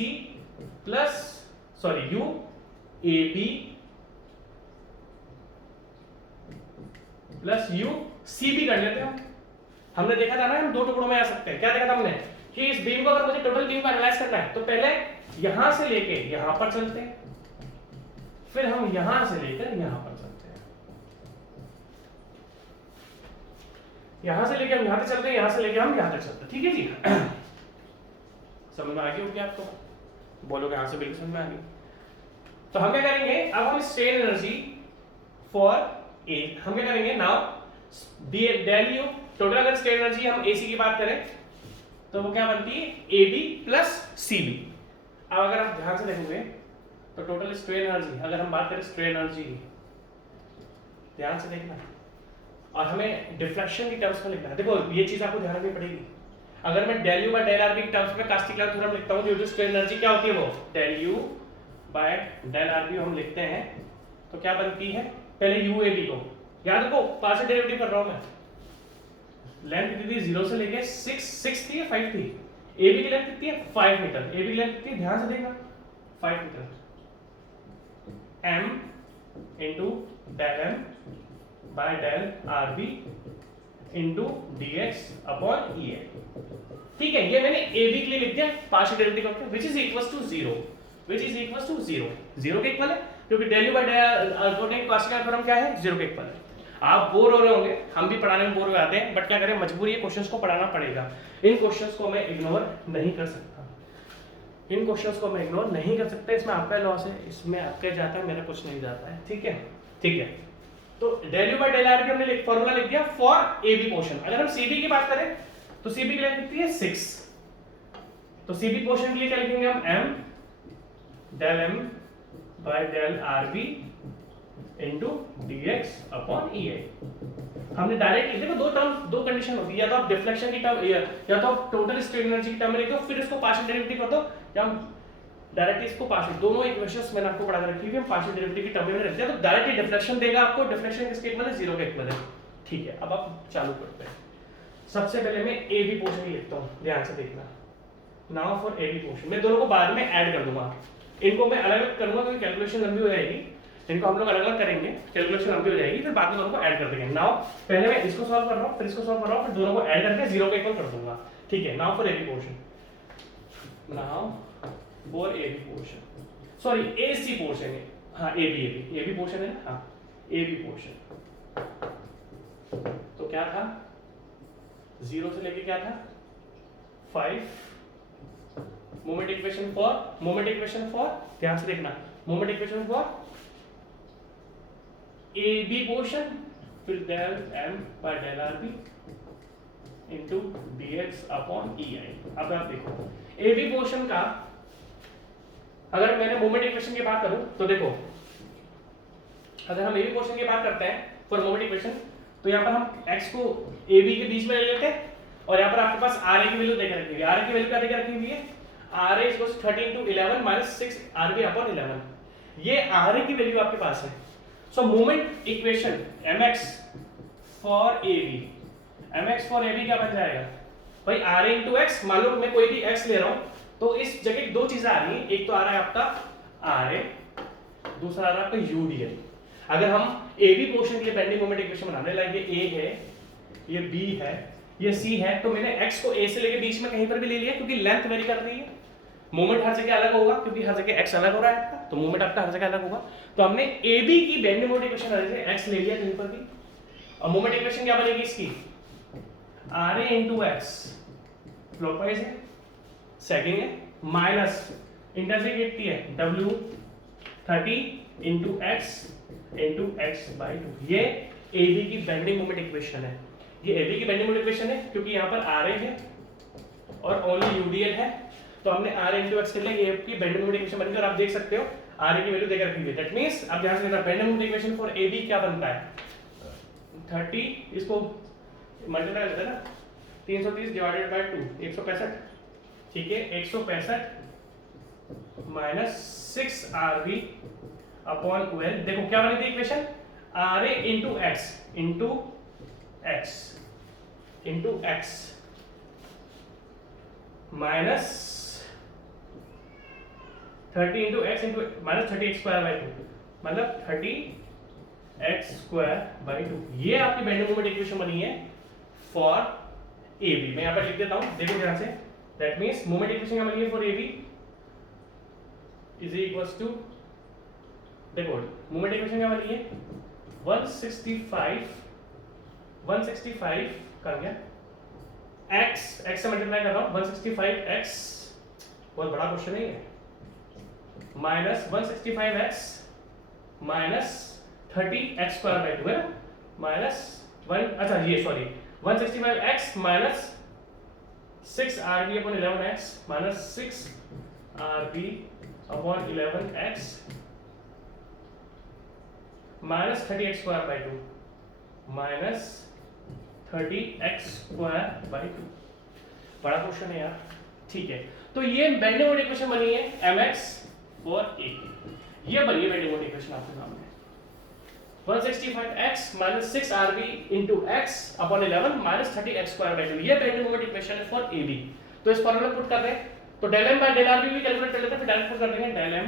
plus UAB plus UCB कर लेते हैं। हमने देखा था ना हम दो टुकड़ों में आ सकते हैं। क्या देखा था हमने कि इस बीम को अगर मुझे टोटल बीम का एनालाइज करना है तो पहले यहां से लेके यहां पर चलते हैं, फिर हम यहां से लेकर यहां पर चलते हैं, यहां से लेके हम यहां तक चलते हैं, यहां से लेके हम यहां तक चलते हैं। ठीक है जी समझ में आ गई होगी आपको? बोलोगे यहां से बिल्कुल समझ में आ गई। तो हम क्या करेंगे अब हम स्ट्रेन एनर्जी फॉर ए हम क्या करेंगे नाउ डेल यू टोटल अगर स्ट्रेन एनर्जी हम एसी की बात करें तो वो क्या बनती है AB प्लस CB। अब अगर आप ध्यान से देखोगे तो टोटल स्ट्रेन एनर्जी अगर हम बात करें स्ट्रेन एनर्जी ध्यान से देखना और हमें डिफ्लेक्शन की टर्म्स में लिखना है। देखो ये चीज आपको ध्यान रखनी पड़ेगी। अगर मैं del u by del rb की टर्म्स में कास्टिग्लियानो थ्योरम लिखता हूं जो स्ट्रेन एनर्जी क्या होती है वो del u by del rb हम लिखते हैं तो क्या बनती है पहले UAB को याद रखो पार्शियल डेरिवेटिव कर रहा हूं मैं। लेंथ कितनी थी 0 से लेके 6 थी या 5 थी? AB की लेंथ कितनी है 5 मीटर। AB की लेंथ कितनी ध्यान से देखना 5 metre. m into del m by del rb into dx upon EA। ठीक है ये मैंने AB के लिए लिख दिया पार्शियल डेरिवेटिव करके which is equals to 0 which is equals to 0 0 के इक्वल है क्योंकि del u by del coordinate Castigliano theorem क्या है 0 के इक्वल है। आप बोर हो रहे होंगे, हम भी पढ़ाने में बोर हो जाते हैं बट क्या करें मजबूरी है, क्वेश्चंस को पढ़ाना पड़ेगा। इन क्वेश्चंस को मैं इग्नोर नहीं कर सकता, इन क्वेश्चंस को मैं इग्नोर नहीं कर सकता। इसमें आपका लॉस है, इसमें आपका जाता है मेरा कुछ नहीं जाता है। ठीक है ठीक है। तो del u by del rb हमने फॉर्मूला लिख दिया फॉर AB पोर्शन। अगर हम CB की बात करें तो CB की लेंथ कितनी है 6। तो CB पोर्शन के लिए क्या लिखेंगे हम m del m by del rb into dx upon EA। हमने डायरेक्ट देखो दो टर्म दो कंडीशन होती है, या तो आप डिफ्लेक्शन की टर्म या तो आप टोटल स्ट्रेन एनर्जी की टर्म में लिख दो फिर इसको पार्शियल डेरिवेटिव कर दो या हम डायरेक्ट इसको पार्शियल दोनों इक्वेशंस मैंने आपको पढ़ा कर रखी है हम पार्शियल डेरिवेटिव की टर्म में रख दिया तो डायरेक्टली डिफ्लेक्शन देगा आपको। डिफ्लेक्शन किसके इक्वल है 0 के इक्वल है। ठीक है अब आप चालू करते हैं। सबसे पहले मैं AB पोर्शन ही लिखता हूं, ध्यान से देखना। नाउ फॉर AB पोर्शन मैं दोनों को बाद में ऐड कर दूंगा, इनको मैं अलग अलग करूंगा क्योंकि कैलकुलेशन लंबी हो जाएगी। इनको हम लोग अलग अलग करेंगे, कैलकुलेशन लंबी हो जाएगी फिर बाद में दोनों को ऐड कर देंगे। नाउ पहले मैं इसको सॉल्व कर रहा हूं फिर इसको सॉल्व कर रहा हूं फिर दोनों को ऐड करके 0 के इक्वल कर दूंगा। ठीक है now for AB portion now for AB portion sorry AC portion है हाँ AB पोर्शन है हाँ AB पोर्शन। तो क्या था 0 से लेके क्या था 5 मोमेंट इक्वेशन फॉर ध्यान से देखना moment equation for AB portion फिर del m by del rb into dx upon EI। अब आप देखो AB पोर्शन का अगर मैंने मोमेंट इक्वेशन की बात करूं तो देखो अगर हम ए बी पोर्शन की बात करते हैं फॉर मोमेंट इक्वेशन, तो यहाँ पर हम x को ए बी के बीच में ले लेते हैं और यहाँ पर आपके पास आर ए की वैल्यू देकर रखी हुई है। आर ए की वैल्यू क्या देकर रखी हुई है? R A equals 13 into 11 minus 6 RB upon 11। ये आर ए की वैल्यू आपके पास है। So moment equation mx for A B, mx for A B क्या बन जाएगा भाई? R A into x. मान लो मैं कोई भी x ले रहा हूं तो इस जगह दो चीजें आ रही हैं, एक तो आ रहा है आपका आर ए, दूसरा आ रहा है आपका यूडीएल। अगर हम ए बी पोर्शन के लिए बेंडिंग मोमेंट इक्वेशन बनाने लगे, ये ए है, ये बी है, ये सी है, तो मैंने x को a से लेके बीच में कहीं पर भी ले लिया क्योंकि लेंथ वेरी कर रही है। मोमेंट हर जगह अलग होगा क्योंकि हर जगह x अलग हो रहा है आपका, तो मोमेंट आपका हर जगह अलग होगा। तो हमने ए बी की बेंडिंग मोमेंट इक्वेशन बनाने से x ले लिया कहीं पर भी, और मोमेंट इक्वेशन क्या बनेगी इसकी? R A into x, clockwise है, सेकंड है, माइनस इंटरसेक्ट कितनी है? w 30 into x by 2। ये ए बी की बेंडिंग मोमेंट इक्वेशन है। ये ए बी की बेंडिंग मोमेंट इक्वेशन है क्योंकि यहाँ पर आर ए है और ओनली यूडीएल है, तो हमने आर ए इंटू एक्स के लिए ए की बेंडिंग मोमेंट इक्वेशन बन गई। और आप देख सकते हो आर ए की वैल्यू देकर रखी हुई है। दैट मींस अब ध्यान से देखना, bending moment equation for A B क्या बनता है? 30 इसको मल्टीप्लाई करते हैं ना, 330 डिवाइडेड बाय 2, 165। ठीक है, 165 माइनस 6 आरबी अपॉन 12। देखो क्या बनी थी equation? R A into x into x minus 30 into x into minus 30 x square by 2, मतलब 30 एक्स स्क्वायर बाई 2। ये आपकी बेंडिंग मोमेंट इक्वेशन बनी है फॉर ए बी। मैं यहाँ पर लिख देता हूँ, देखो ध्यान से। दैट मीन्स मोमेंट इक्वेशन क्या बनी है for A B is equals to, देखो मोमेंट इक्वेशन क्या बनी है? 165 कर गया x से मल्टीप्लाई कर रहा हूं, 165x, बहुत बड़ा क्वेश्चन नहीं है, minus 165x minus 30x square by 2 है ना, माइनस 1, अच्छा ये sorry 165x minus 6RB upon 11x minus 6RB upon 11x minus 30x square by 2 minus 30x square by 2। बड़ा क्वेश्चन है यार। ठीक है, तो ये बेंडिंग मोमेंट इक्वेशन बनी है mx फॉर ए। ये बनी है बेंडिंग मोमेंट इक्वेशन आपके सामने, 165x minus 6RB into x upon 11 minus 30x square by 2। ये बेंडिंग मोमेंट इक्वेशन है फॉर ए बी। तो इस फॉर्मूला पुट कर रहे हैं, तो del m by del RB भी कैलकुलेट कर लेते हैं, फिर डायरेक्ट पुट कर देंगे del m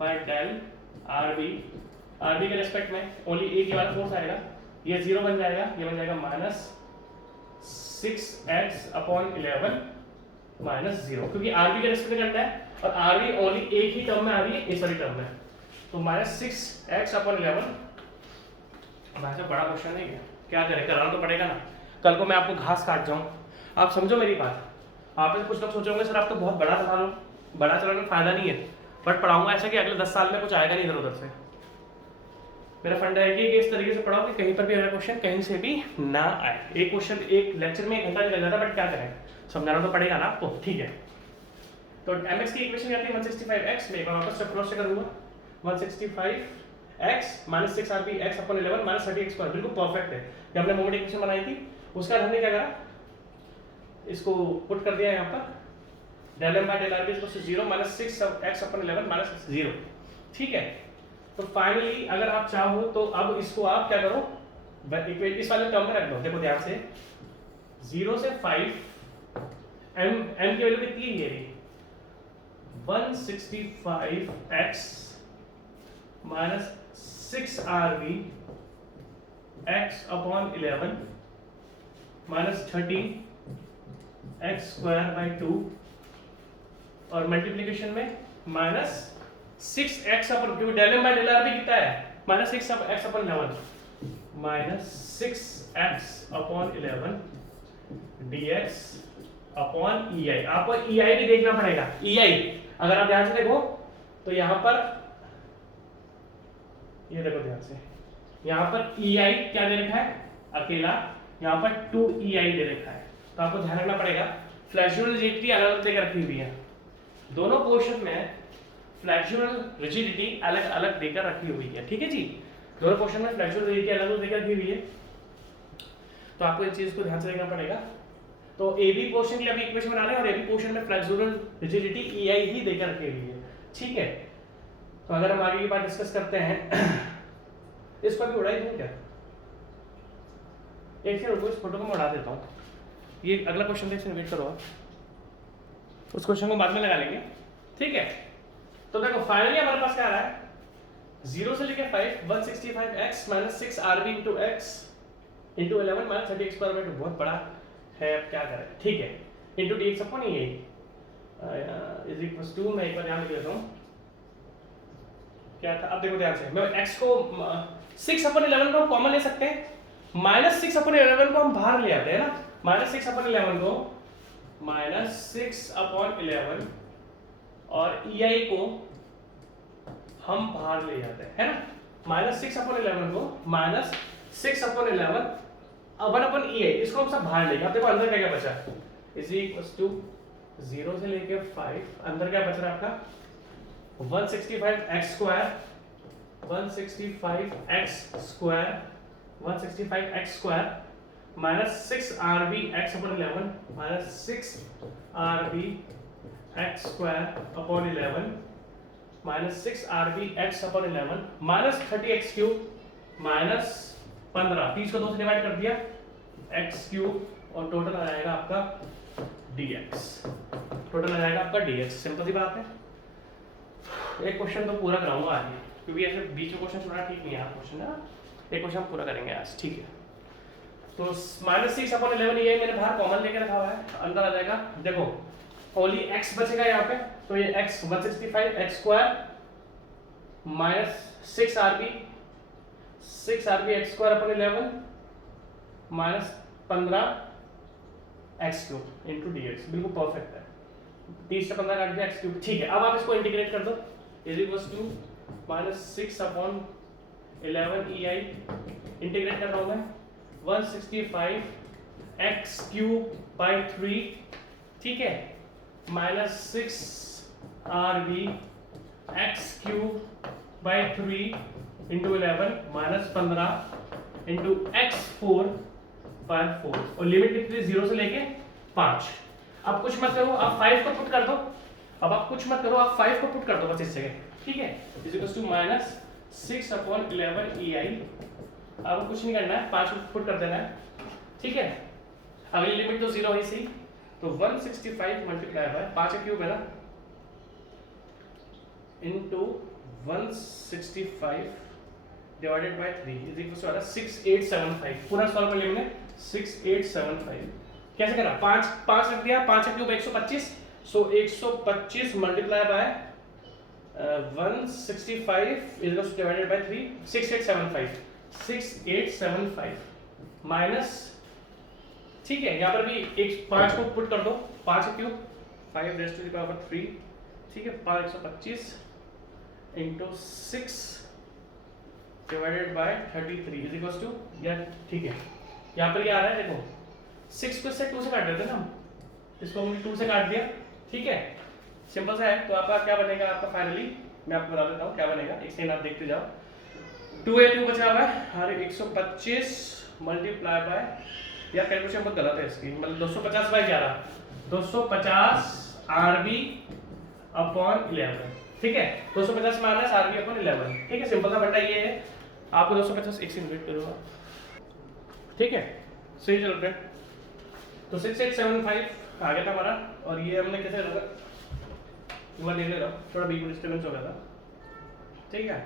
by del RB के रेस्पेक्ट में ओनली ए की वाला फोर्स आएगा, ये 0 बन जाएगा, ये बन जाएगा माइनस 6x अपॉन 11 माइनस 0, क्योंकि RB के रेस्पेक्ट में करना है और RB ओनली एक ही टर्म में आ रही है, इस वाली टर्म में, तो माइनस 6x अपॉन 11। भाई साहब बड़ा क्वेश्चन नहीं है, क्या करें, कराना तो पड़ेगा ना। कल को मैं आपको घास काट जाऊं, आप समझो मेरी बात। आप में कुछ लोग सोचोगे सर आप तो बहुत बड़ा चला लो, बड़ा चलाने में फायदा नहीं है, बट पढ़ाऊंगा ऐसा कि अगले 10 साल में कुछ आएगा नहीं इधर उधर से। मेरा फंडा है कि इस तरीके से पढ़ाओ कि कहीं पर भी अगर क्वेश्चन कहीं से भी ना आए। एक क्वेश्चन एक लेक्चर में 1 घंटा निकल जाता है, बट क्या करें, समझाना तो पड़ेगा ना आपको। ठीक है, तो mx की इक्वेशन आती है 165x में, एक बार वापस से क्रॉस चेक करूंगा, 165x minus 6RB x upon 11 minus 30x square, बिल्कुल परफेक्ट है। जब हमने मोमेंट इक्वेशन बनाई थी उसका हमने क्या करा, इसको पुट कर दिया यहाँ पर, del m by del RB equals to 0 minus 6x upon 11 minus 0। ठीक है, तो फाइनली अगर आप चाहो तो अब इसको आप क्या करो, इस वाले टर्म में रख दो। देखो ध्यान से, 0 से 5 m की वैल्यू कितनी है, ये 165x minus 6RB x upon 11 minus 30x square by 2 और मल्टीप्लीकेशन में माइनस 6x अपॉन, क्योंकि del m by del RB कितना है, minus 6x upon 11 minus 6x upon 11 dx upon EI। आपको EI भी देखना पड़ेगा। EI अगर आप ध्यान से देखो तो यहाँ पर ये देखो ध्यान से, यहाँ पर EI क्या दे रखा है अकेला, यहाँ पर 2EI दे रखा है, तो आपको ध्यान रखना पड़ेगा। फ्लैशुअल रिजिडिटी अलग अलग देकर रखी हुई है दोनों पोर्शन में, फ्लेक्सुरल रिजिडिटी अलग अलग देकर रखी हुई है, ठीक है जी। दोनों क्वेश्चन में फ्लेक्सुरल रिजिडिटी अलग अलग देकर रखी हुई है, तो आपको इस चीज को ध्यान से देखना पड़ेगा। तो ए बी पोर्शन के लिए अभी इक्वेशन बना रहे हैं और ए बी पोर्शन में फ्लेक्सुरल रिजिडिटी EI ही देकर रखी हुई है, ठीक है। तो अगर हम आगे की बात डिस्कस करते हैं इसको भी उड़ाई दूं क्या, एक से रुको, इस फोटो को मैं उड़ा देता हूँ। ये अगला क्वेश्चन देखिए, वेट करो आप, उस क्वेश्चन को बाद में लगा लेंगे, ठीक है। तो देखो फाइनली हमारे पास क्या आ रहा है, 0 से लेके 5 165x minus 6 RB into x into 11 minus 30x square by 2, बहुत बड़ा है, अब क्या करें, ठीक है, into dx upon EI is equals to, मैं एक बार ध्यान देता हूँ क्या था। अब देखो ध्यान से, मैं x को 6 अपॉन 11 को हम कॉमन ले सकते हैं, माइनस 6 अपॉन 11 को हम बाहर ले आते हैं ना, माइनस 6 अपॉन 11 को माइनस 6 अपॉन 11 और EI को हम बाहर ले जाते हैं, है ना। माइनस 6 अपॉन 11 को माइनस 6 अपॉन 11 1 अपॉन EI, इसको हम सब बाहर लेंगे। अब देखो अंदर क्या क्या बचा, इज इक्वल्स टू 0 से लेके 5, अंदर क्या बच रहा है आपका 165x square 165x square minus 6RB x upon 11 minus 6RB x square upon 11 minus 6RB x upon 11 minus 30x cube minus 15, 30 को 2 से डिवाइड कर दिया x क्यूब और टोटल आ जाएगा आपका dx, टोटल आ जाएगा आपका dx। सिंपल सी बात है, एक क्वेश्चन तो पूरा कराऊंगा आज, क्योंकि ऐसे बीच में क्वेश्चन छोड़ना ठीक नहीं है, क्वेश्चन है एक क्वेश्चन हम पूरा करेंगे आज, ठीक है। तो माइनस 6 अपॉन 11 ये मैंने बाहर कॉमन लेके रखा हुआ है, अंदर आ जाएगा, देखो ओनली x बचेगा यहाँ पे, तो ये x 165x square minus 6RB x square upon 11 minus 15x cube into dx, बिल्कुल परफेक्ट है, 30 से 15 काट दिया x क्यूब, ठीक है। अब आप इसको इंटीग्रेट कर दो, is equals to minus 6 upon 11 EI, integrate कर रहा हूं मैं 165x क्यूब बाई 3, ठीक है, minus 6RB x cube by 3 into 11 minus 15 into x4 by 4, और लिमिट कितनी, 0 से लेके 5। अब कुछ मत करो, आप 5 को पुट कर दो, अब आप कुछ मत करो, आप 5 को पुट कर दो बस इस जगह, ठीक है, is equals to minus 6 upon 11 EI, अब कुछ नहीं करना है, 5 को पुट कर देना है, ठीक है। अगली लिमिट तो 0 है सही, तो 165 मल्टीप्लाई बाय 5 क्यूब है ना इनटू 165 डिवाइडेड बाय 3 इज इक्वल टू 6875, पूरा सॉल्व कर लिया हमने 6875। कैसे करा, 5 रख दिया, 5 cube 125, so 125 multiply by 165 is equal two divided बाय 3, 6875 माइनस, ठीक है, यहाँ पर भी एक 5 को पुट कर दो, 5 cube 5 raise to the power 3, ठीक है, 125 into 6 divided by 33 is equals to, या ठीक है, यहाँ पर क्या आ रहा है, देखो 6 को से 2 से काट देते हैं ना हम, इसको हमने 2 से काट दिया, ठीक है, सिंपल सा है। तो आपका क्या बनेगा, आपका फाइनली मैं आपको बता देता हूँ क्या बनेगा, एक सेकंड आप देखते जाओ, 2a2 बचा हुआ है और 125 मल्टीप्लाई बाय, यार कैलकुलेशन बहुत गलत है इसकी, मतलब 250 बाय 11, 250 RB अपॉन 11, ठीक है, 250 माइनस RB अपॉन 11, ठीक है, सिंपल सा बंटा ये है, आपको 250 एक सेकंड वेट करूँगा, ठीक है, सही चल रहा है। तो 6875 आ गया था हमारा, और ये हमने कैसे रखा, एक बार देख ले रहा हूँ, थोड़ा बीच में डिस्टर्बेंस हो गया था, ठीक है,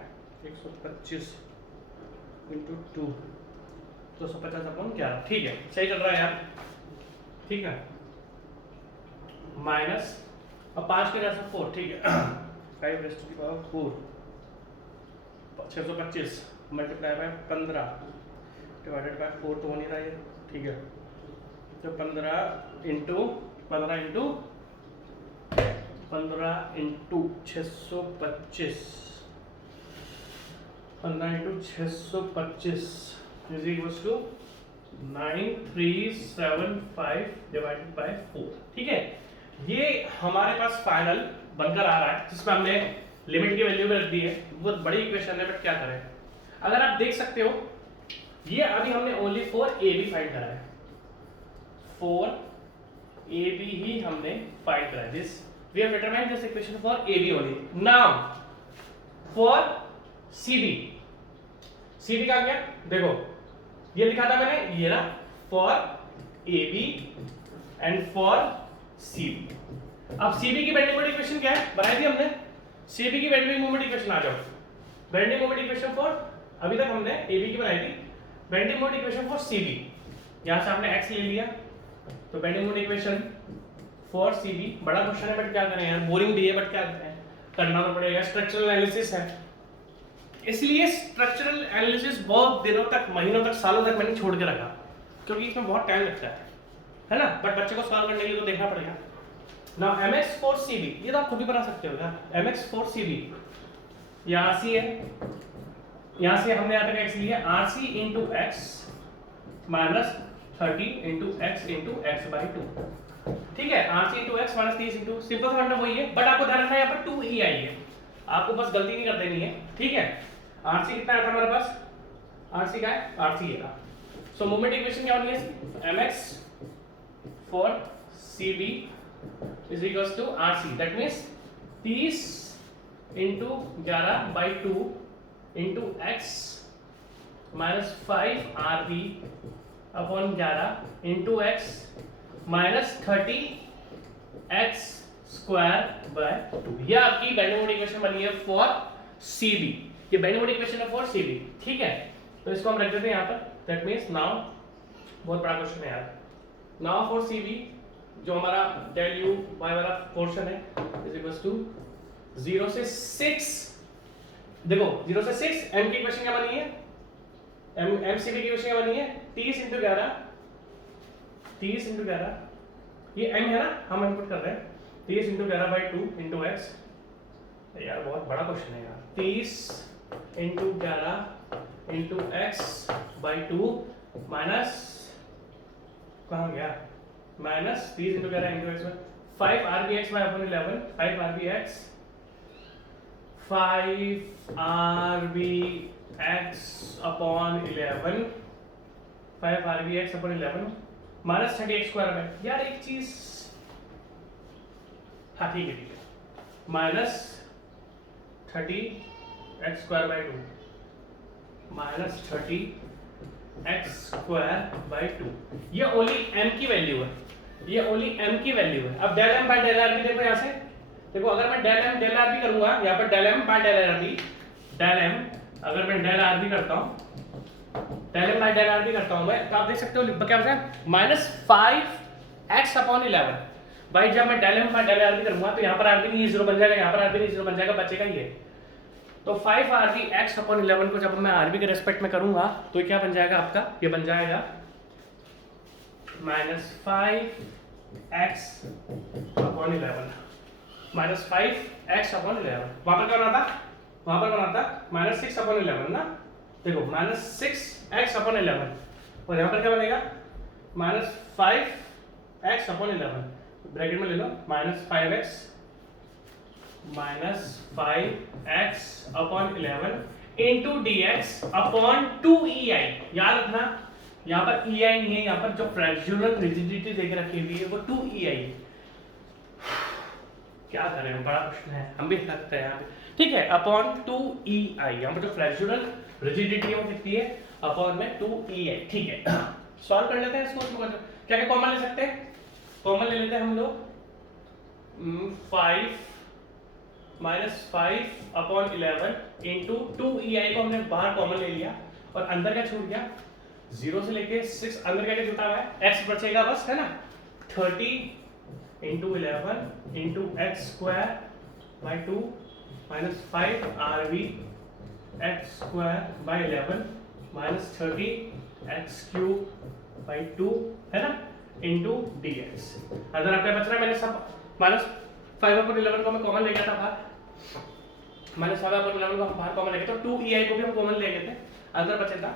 125 इंटू 2 250 अपॉन 11, ठीक है, सही चल रहा है यार, ठीक है, माइनस अब 5 के जैसा 4, ठीक है, 5 raise to the power 4 625 multiply by 15 divided by 4 तो हो नहीं रहा है, ठीक है, तो 15 into 625 15 into 625 is equals to 9375 divided by 4, ठीक है। ये हमारे पास फाइनल बनकर आ रहा है, जिसमें हमने लिमिट की वैल्यू भी रख दी है, बहुत बड़ी इक्वेशन है बट क्या करें। अगर आप देख सकते हो ये अभी हमने only for A B find करा है, फॉर ए बी ही हमने फाइंड करा है। This we have determined this equation for A B only. Now for C B, C B का क्या, देखो ये लिखा था मैंने, ये ना for A B and for C B. अब सी बी की बेंडिंग मोमेंट इक्वेशन क्या है, बनाई थी हमने। सी बी की बेंडिंग मोमेंट इक्वेशन आ जाओ, बेंडिंग मोमेंट इक्वेशन फॉर, अभी तक हमने ए बी की बनाई थी, bending moment equation for C B. यहां से हमने एक्स ले लिया, तो bending moment equation for C B. बड़ा क्वेश्चन है बट क्या करें यार, बोरिंग भी है बट क्या करें, करना तो पड़ेगा, स्ट्रक्चरल एनालिसिस है। इसलिए स्ट्रक्चरल एनालिसिस बहुत दिनों तक, महीनों तक, सालों तक मैंने छोड़ के रखा, क्योंकि इसमें बहुत टाइम लगता है ना, बट बच्चे को सॉल्व करने के लिए तो देखना पड़ेगा। नाउ mx फॉर cb, ये तो आप खुद भी बना सकते हो यार। mx फॉर cb, ये rc है, यहां से हमने यहां तक x लिया, rc into x minus 30 into x by 2, ठीक है। rc into x minus 30 into, simple सा फंडा वही है, बट आपको ध्यान रखना है यहाँ पर 2e आई है, आपको बस गलती नहीं कर देनी है, ठीक है। rc कितना आया था हमारे पास, rc का है, rc है। सो मोमेंट इक्वेशन क्या होनी है, mx for cb is equals to rc, that means 30 into 11 by 2 into x minus 5 rb upon 11 into x minus 30 x square by 2। ये आपकी बेंडिंग मोमेंट इक्वेशन बनी है फॉर cb, ये bending moment equation है for cb, ठीक है। तो इसको हम रख देते हैं यहाँ पर, that means now, बहुत बड़ा क्वेश्चन है यार। नाउ फॉर cb, जो हमारा डेल यू वाई वाला पोर्शन है, इज इक्वल्स टू 0 से 6, देखो 0 से 6 m की इक्वेशन क्या बनी है, m cb की इक्वेशन क्या बनी है, 30 into 11, 30 into 11, ये m है ना, हम इनपुट कर रहे हैं, 30 into 11 by 2 into x। यार बहुत बड़ा क्वेश्चन है यार, 30 into 11 into x by 2 minus, कहाँ गया, माइनस 30 into 11 into x में 5 rbx by upon 11, 5 rbx, 5 rbx upon 11, 5 rbx upon 11 minus 30x square में। यार एक चीज, हाँ ठीक है, minus 30x square by 2 minus 30x square by 2, ये ओनली m की वैल्यू है, ये ओनली m की वैल्यू है। अब del m by del r भी देखो यहाँ से, देखो अगर मैं डेल m डेल r भी करूंगा यहाँ पर, del m by del r भी, डेल m अगर मैं डेल r भी करता हूँ, del m by del r भी करता हूँ मैं, तो आप देख सकते हो क्या होता है, माइनस 5x अपॉन 11। भाई जब मैं del m by del r भी करूंगा तो यहाँ पर r भी नहीं 0 बन जाएगा, यहाँ पर r भी नहीं 0 बन जाएगा, बचेगा ये। तो 5 rbx अपॉन 11 को जब मैं rb के रेस्पेक्ट में करूंगा तो क्या बन जाएगा आपका, ये बन जाएगा minus 5x upon 11, minus 5x upon 11। वहां पर क्या बना था, वहां पर बना था माइनस 6 अपॉन 11 ना, देखो माइनस 6x अपॉन 11, और यहाँ पर क्या बनेगा, माइनस 5x अपॉन 11, ब्रैकेट में ले लो, minus 5x minus 5x upon 11 into dx upon 2ei। याद रखना यहाँ पर ei नहीं है, यहाँ पर जो फ्रैक्शनल रिजिडिटी देके रखी हुई है वो 2ei है। क्या करें, बड़ा क्वेश्चन है, हम भी लगता है यहाँ पे, ठीक है, अपॉन 2ei, यहाँ पर जो फ्रैक्शनल रिजिडिटी है वो कितनी है, अपॉन में 2ei, ठीक है। सॉल्व कर लेते हैं इसको, क्या क्या कॉमन ले सकते हैं, कॉमन ले लेते हैं हम लोग, 5 माइनस 5 अपॉन 11 इंटू 2ei को हमने बाहर कॉमन ले लिया, और अंदर क्या छूट गया, 0 से लेके 6 अंदर क्या क्या छूटा हुआ है, x बचेगा बस, है ना, 30 into 11 into x square by 2 minus 5 rb x square by 11 minus 30 x cube by 2, है ना, इंटू dx। अगर आपका बच रहा है, मैंने सब माइनस 5 अपॉन 11 को मैं कॉमन ले गया था बाहर, माइनस 5 अपॉन 11 को हम बाहर कॉमन ले गए, तो 2ei को भी हम कॉमन ले गए थे, अंदर बचे था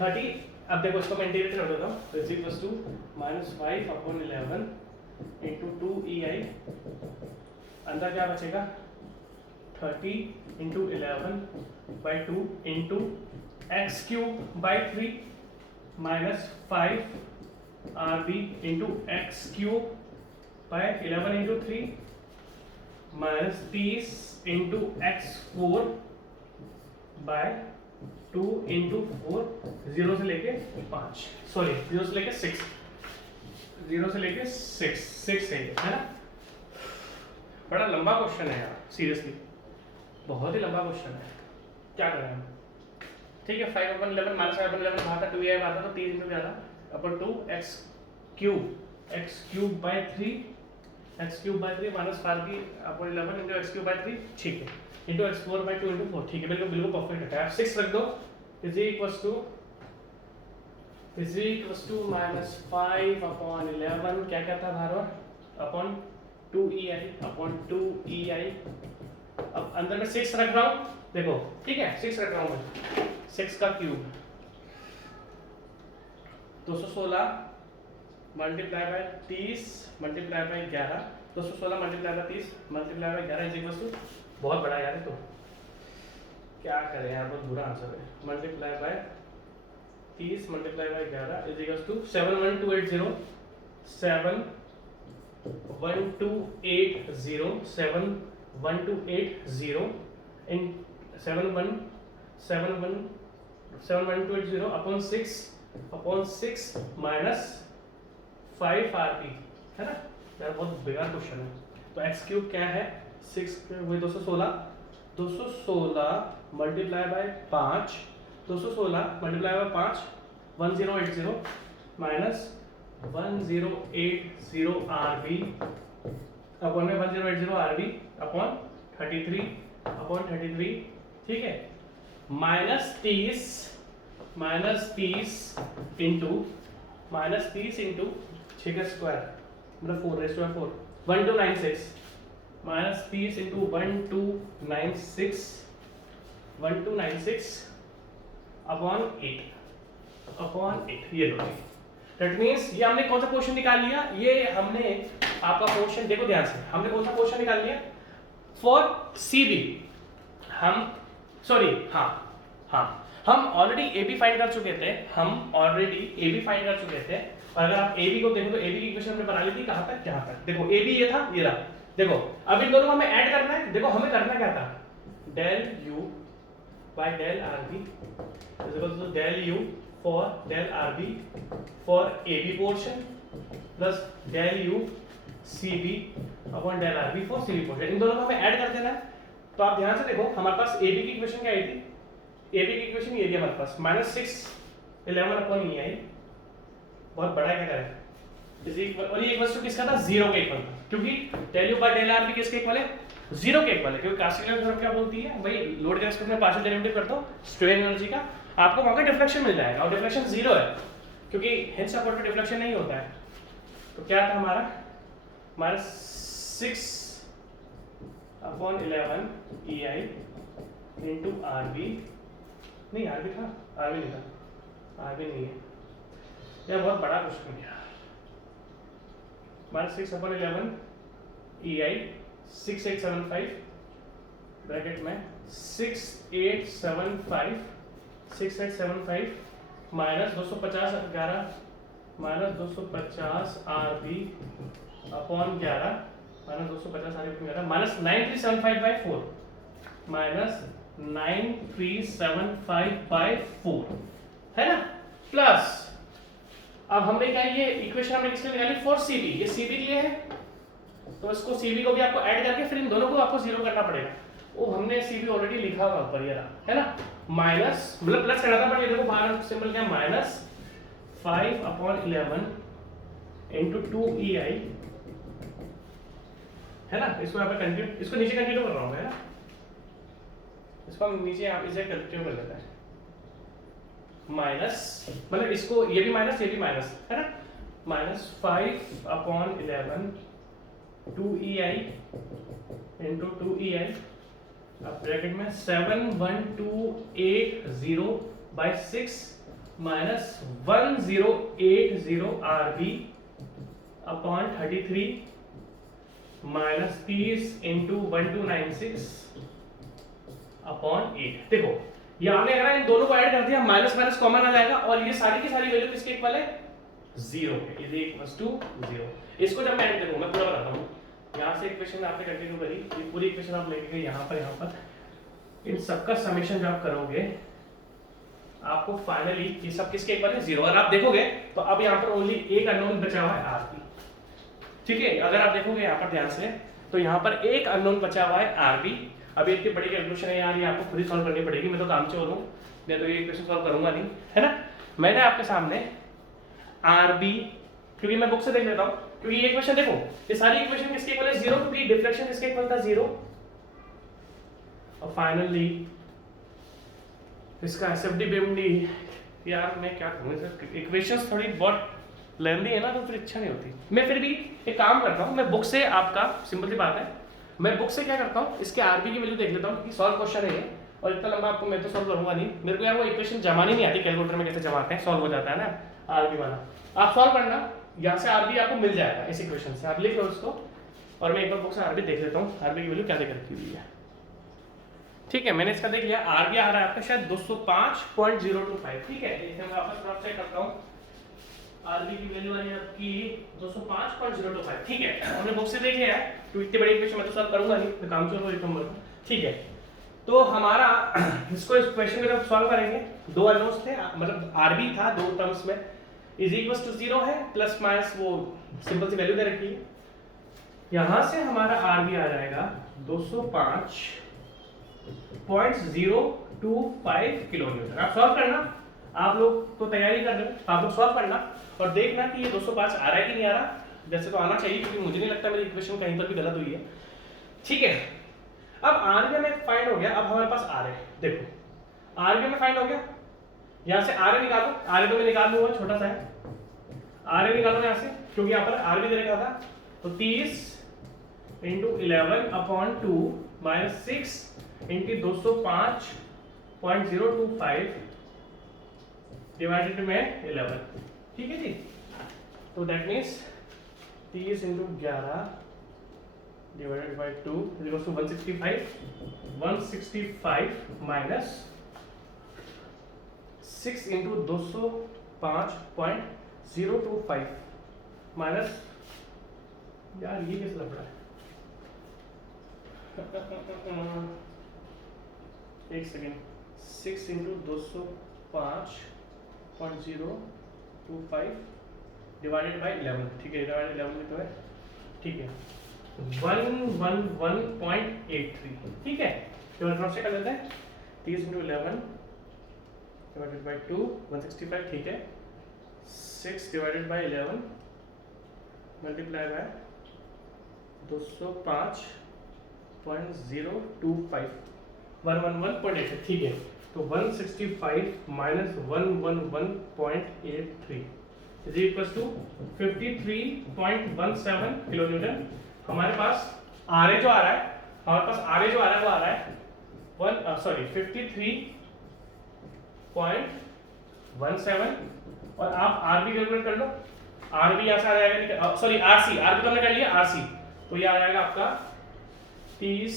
30। अब देखो इसको मैं इंटीग्रेट कर देता हूं, तो is equals to minus 5 upon 11 into 2ei, अंदर क्या बचेगा 30 into 11/2 into x cube by 3 minus 5 RB into x cube by 11 into 3 minus 30 into x4 by 2 into 4, 0 से लेके 5, सॉरी 0 से लेके 6, 0 से लेके 6 है ना। बड़ा लंबा क्वेश्चन है यार, सीरियसली बहुत ही लंबा क्वेश्चन है। क्या करें हम? ठीक है, 5/11 माइनस 5/11 बाहर था, 2a बाहर था, तो 30 इंटू ज़्यादा अपन 2 x cube by 3 minus 5 upon 11 into x cube by 3, ठीक है, इंटू x4 बाय 2 इंटू 4, ठीक है, बिल्कुल परफेक्ट है। आप 6 रख दो, इज इक्वल्स टू माइनस 5/11, क्या था बाहर अपॉन 2ei। अब अंदर में 6 रख रहा हूं, देखो ठीक है, 6 रख रहा हूं मैं, 6 का cube 216 multiply by 30 multiply by 11, 216 multiply by 30 multiply by 11 is equal to, बहुत बड़ा यार है, तो क्या करें यार, बहुत बुरा आंसर है। Multiply by 30 multiply by 11 is equal to 71280 इन 71280 अपॉन 6 माइनस 5 RB, है ना यार, बहुत बेकार क्वेश्चन है। तो x क्यूब क्या है, 6 वही 216 multiply bye 5, 216 multiply bye 5 1080 minus 1080 RB upon में 1080 RB अपॉन 33, ठीक है, माइनस 30 इंटू 6 का स्क्वायर मतलब 4 1296 माइनस 30 इंटू 1296 अपॉन 8, ये लो। दैट मींस ये हमने कौन सा क्वेश्चन निकाल लिया, ये हमने आपका क्वेश्चन देखो ध्यान से, हमने कौन सा क्वेश्चन निकाल लिया फॉर CB। हम ऑलरेडी AB फाइंड कर चुके थे, और अगर आप AB को देखो तो AB की इक्वेशन हमने बना ली थी कहां तक, यहाँ तक, देखो AB ये था, ये रहा, देखो अब इन दोनों को हमें ऐड करना है। देखो हमें करना क्या था, del U by del RB is equal to del U for del RB for AB portion plus del U CB upon del RB for CB portion, इन दोनों को हमें ऐड कर देना है। तो आप ध्यान से देखो, हमारे पास AB की इक्वेशन क्या आई थी, AB की इक्वेशन ये थी हमारे पास -611 अपॉन EI, बहुत बड़ा क्या करें, और ये इक्वल टू किसका था, 0 के इक्वल था, क्योंकि del U by del RB किसके इक्वल है, 0 के इक्वल है, क्योंकि कास्टिग्लियानो थ्योरम क्या बोलती है भाई, लोड के रेस्पेक्ट में पार्शियल डेरिवेटिव कर दो स्ट्रेन एनर्जी का, आपको वहां का डिफ्लेक्शन मिल जाएगा, और डिफ्लेक्शन 0 है, क्योंकि हिंज सपोर्ट पे डिफ्लेक्शन नहीं होता है। तो क्या था हमारा -6/11 EI इंटू RB, नहीं RB था, RB नहीं था, RB नहीं है, यह बहुत बड़ा क्वेश्चन है। -6/11 EI 6875 ब्रैकेट में 6875 माइनस 250 RB अपॉन 11 माइनस 9375/4 है ना, प्लस अब हमने क्या, ये इक्वेशन हमने किसके लिए निकाली, फॉर CB, ये CB के लिए है, तो इसको CB को भी आपको ऐड करके फिर इन दोनों को आपको 0 करना पड़ेगा। वो हमने CB ऑलरेडी लिखा हुआ ऊपर, ये रहा, है ना, माइनस मतलब प्लस करना था, बट ये देखो बाहर सिंबल क्या, -5/11 इंटू 2EI, है ना, इसको यहाँ पे कंटिन्यू, इसको नीचे कंटिन्यू कर रहा हूँ, है ना, इसको हम नीचे आप इसे कंटिन्यू कर लेते हैं, माइनस मतलब इसको ये भी माइनस है ना, -5/11 2EI इंटू 2EI, अब ब्रैकेट में 71280/6 minus 1080 RB upon 33 minus 30 into 1296 upon 8। देखो ये आपने अगर इन दोनों को ऐड कर दिया, माइनस माइनस कॉमन आ जाएगा और ये सारी की सारी वैल्यू किसके इक्वल है? 0 के। Is equals to 0। इसको जब मैं ऐड करूंगा, मैं पूरा बताता हूं। यहां से इक्वेशन आपने कंटिन्यू करी, ये पूरी इक्वेशन आप लेके गए यहां पर इन सबका समेशन जब आप करोगे आपको फाइनली ये सब किसके इक्वल है? 0। और आप देखोगे तो अब यहां पर ओनली एक अननोन बचा हुआ है आरबी। ठीक है, अगर आप देखोगे यहां पर ध्यान से तो यहां पर एक अननोन बचा हुआ है आरबी। अब ये इतनी बड़ी कैलकुलेशन है यार, ये आपको खुद ही सॉल्व करनी पड़ेगी, मैं तो काम चोर हूं, मैं तो ये इक्वेशन सॉल्व करूंगा नहीं, है ना। मैंने आपके सामने आरबी, क्योंकि मैं बुक से देख लेता हूं, क्योंकि ये इक्वेशन देखो ये सारी इक्वेशन किसके इक्वल है? 0, क्योंकि डिफ्लेक्शन किसके इक्वल था? 0। और फाइनली इसका एसएफडी बीएमडी, यार मैं क्या करूं, इक्वेशंस थोड़ी बहुत लेंदी है ना, तो फिर इच्छा नहीं होती। मैं फिर भी एक काम करता हूं, मैं बुक से, आपका सिंपल सी बात है, मैं बुक से क्या करता हूं, इसके आरबी की वैल्यू देख लेता हूं कि सॉल्व क्वेश्चन है, और इतना लंबा आपको मैं तो सॉल्व करूंगा नहीं, मेरे को यार वो इक्वेशन जमानी नहीं आती, कैलकुलेटर में कैसे जमाते हैं, सॉल्व हो जाता है ना आरबी वाला। आप सॉल्व करना, यहाँ से आरबी आपको मिल जाएगा इस इक्वेशन से, आप लिख लो उसको, और मैं एक बार बुक से आरबी देख लेता हूँ आरबी की वैल्यू क्या देकर रखी हुई है। ठीक है, मैंने इसका देख लिया, आरबी आ रहा है आपका शायद 205.025। ठीक है, इसे मैं वापस क्रॉस चेक करता हूँ, आरबी की वैल्यू आ रही है आपकी 205.025। ठीक है, हमने बुक से देख लिया है, तो इतनी बड़ी इक्वेशन मैं तो सॉल्व करूंगा नहीं, मैं काम से एक नंबर। ठीक है, तो हमारा इसको इस क्वेश्चन में जब सॉल्व करेंगे, दो अननोन्स थे, मतलब आरबी था दो टर्म्स में, इज इक्वल्स टू 0 है, प्लस माइनस वो सिंपल सी वैल्यू दे रखी है। यहां से हमारा आरबी आ जाएगा 205.025 किलोमीटर। आप सॉल्व करना, आप लोग तो तैयारी कर रहे हो, आप लोग सॉल्व करना और देखना कि ये 205 आ रहा है कि नहीं आ रहा। वैसे तो आना चाहिए, क्योंकि मुझे नहीं लगता मेरी इक्वेशन कहीं पर भी गलत हुई है। ठीक है, अब आरबी में फाइंड हो गया, अब हमारे पास आर है। देखो आरबी में फाइंड हो गया, यहां से आर निकालो, आर तो मैं निकाल लूंगा, छोटा सा है, आर निकालो यहां से, क्योंकि यहां पर आरबी दे रखा था। तो 30 इंटू 11/2 माइनस 6 इंटू 205.025 डिवाइडेड में 11। ठीक है जी, तो that means 30 into 11 divided by 2 equals to 165 minus 6 into 205.025 minus, यार ये कैसे लग रहा है, एक सेकेंड, 6 इंटू 205.025 डिवाइडेड बाई 11। ठीक है, डिवाइडेड 11 में तो है, ठीक है, 111.83। ठीक है, तो क्रॉस चेक कर लेते हैं, 30 इंटू 11 डिवाइडेड बाई 2 165। ठीक है, 6 डिवाइडेड बाई 11 मल्टीप्लाई बाय 205.025 111.83। ठीक है, तो 165 minus 111.83 is equals to 53.17 kilonewton. हमारे पास आरए जो आ रहा है, हमारे पास आरए जो आ रहा है वो आ रहा है 53.17, और आप आरबी कैलकुलेट कर लो, आरबी यहां से आ जाएगा, सॉरी आरसी, आरबी तो हमने कर लिया, आरसी तो ये आ जाएगा आपका 30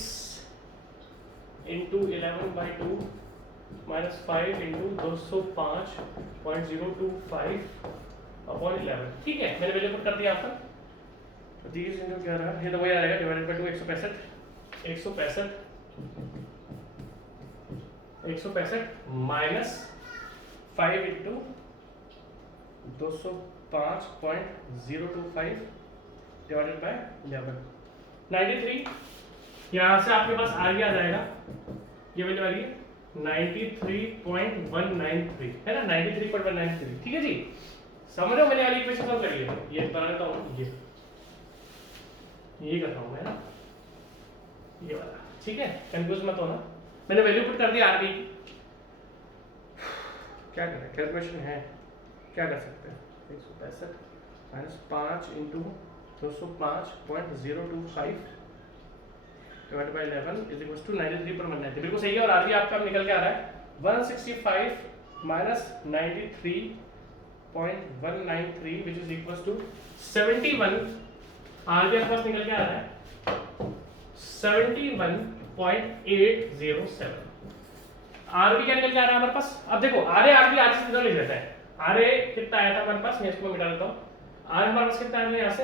इंटू 11/2 माइनस 5 इंटू 205.025 अपॉन 11। ठीक है, मैंने वैल्यू पुट कर दिया आपका, 30 इंटू 11, ये तो वही आ जाएगा, divided by 2 165 minus 5 into 205.025 divided by 11 93। यहाँ से आपके पास आ गया, आ जाएगा ये वैल्यू आ रही है 93.193, है ना, 93.193। ठीक है जी, समझ रहे हो, मैंने वाली इक्वेशन सॉल्व करी है, ये बना लेता हूँ, ये करता हूँ मैं ना, ये वाला। ठीक है, कंफ्यूज मत होना, मैंने वैल्यू पुट कर दिया आरबी की, क्या करें, कैलकुलेशन है, क्या कर सकते हैं, 165 minus 5 into 205.025 divided by 11 is equals to 93.193, बिल्कुल सही है। और आरबी आपका निकल के आ रहा है 165 minus 93.193 which is equals to 71। RB आपके पास निकल के आ रहा है 71.807। आर बी क्या निकल के आ रहा है हमारे पास? अब देखो आर ए आर से ले लेता है। आर ए कितना आया था हमारे पास, मैं इसको मिटा देता हूँ। आर हमारे पास कितना आया यहाँ से,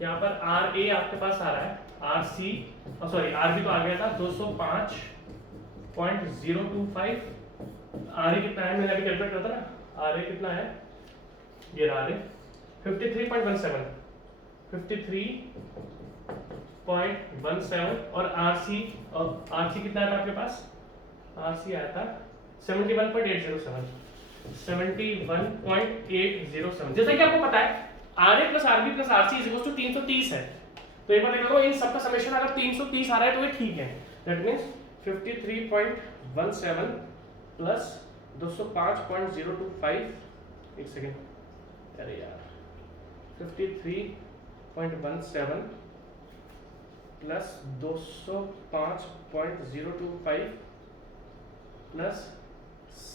यहाँ पर आर ए आपके पास आ रहा है, R C sorry R B तो आ गया था 205.025। आर ए कितना है, मैंने अभी कैलकुलेट करता ना, आर ए कितना है, ये आर ए 53.17 53.17 और आर सी कितना आया था आपके पास, आर सी आया था 71.807 71.807। जैसा कि आपको पता है R A plus R B plus R C is equal to 330 है, तो एक बार देख लो इन सबका समेशन अगर 330 आ रहा है तो ये ठीक है। दैट मींस 53.17 प्लस 205.025, एक सेकेंड, अरे यार 53.17 plus 205.025 plus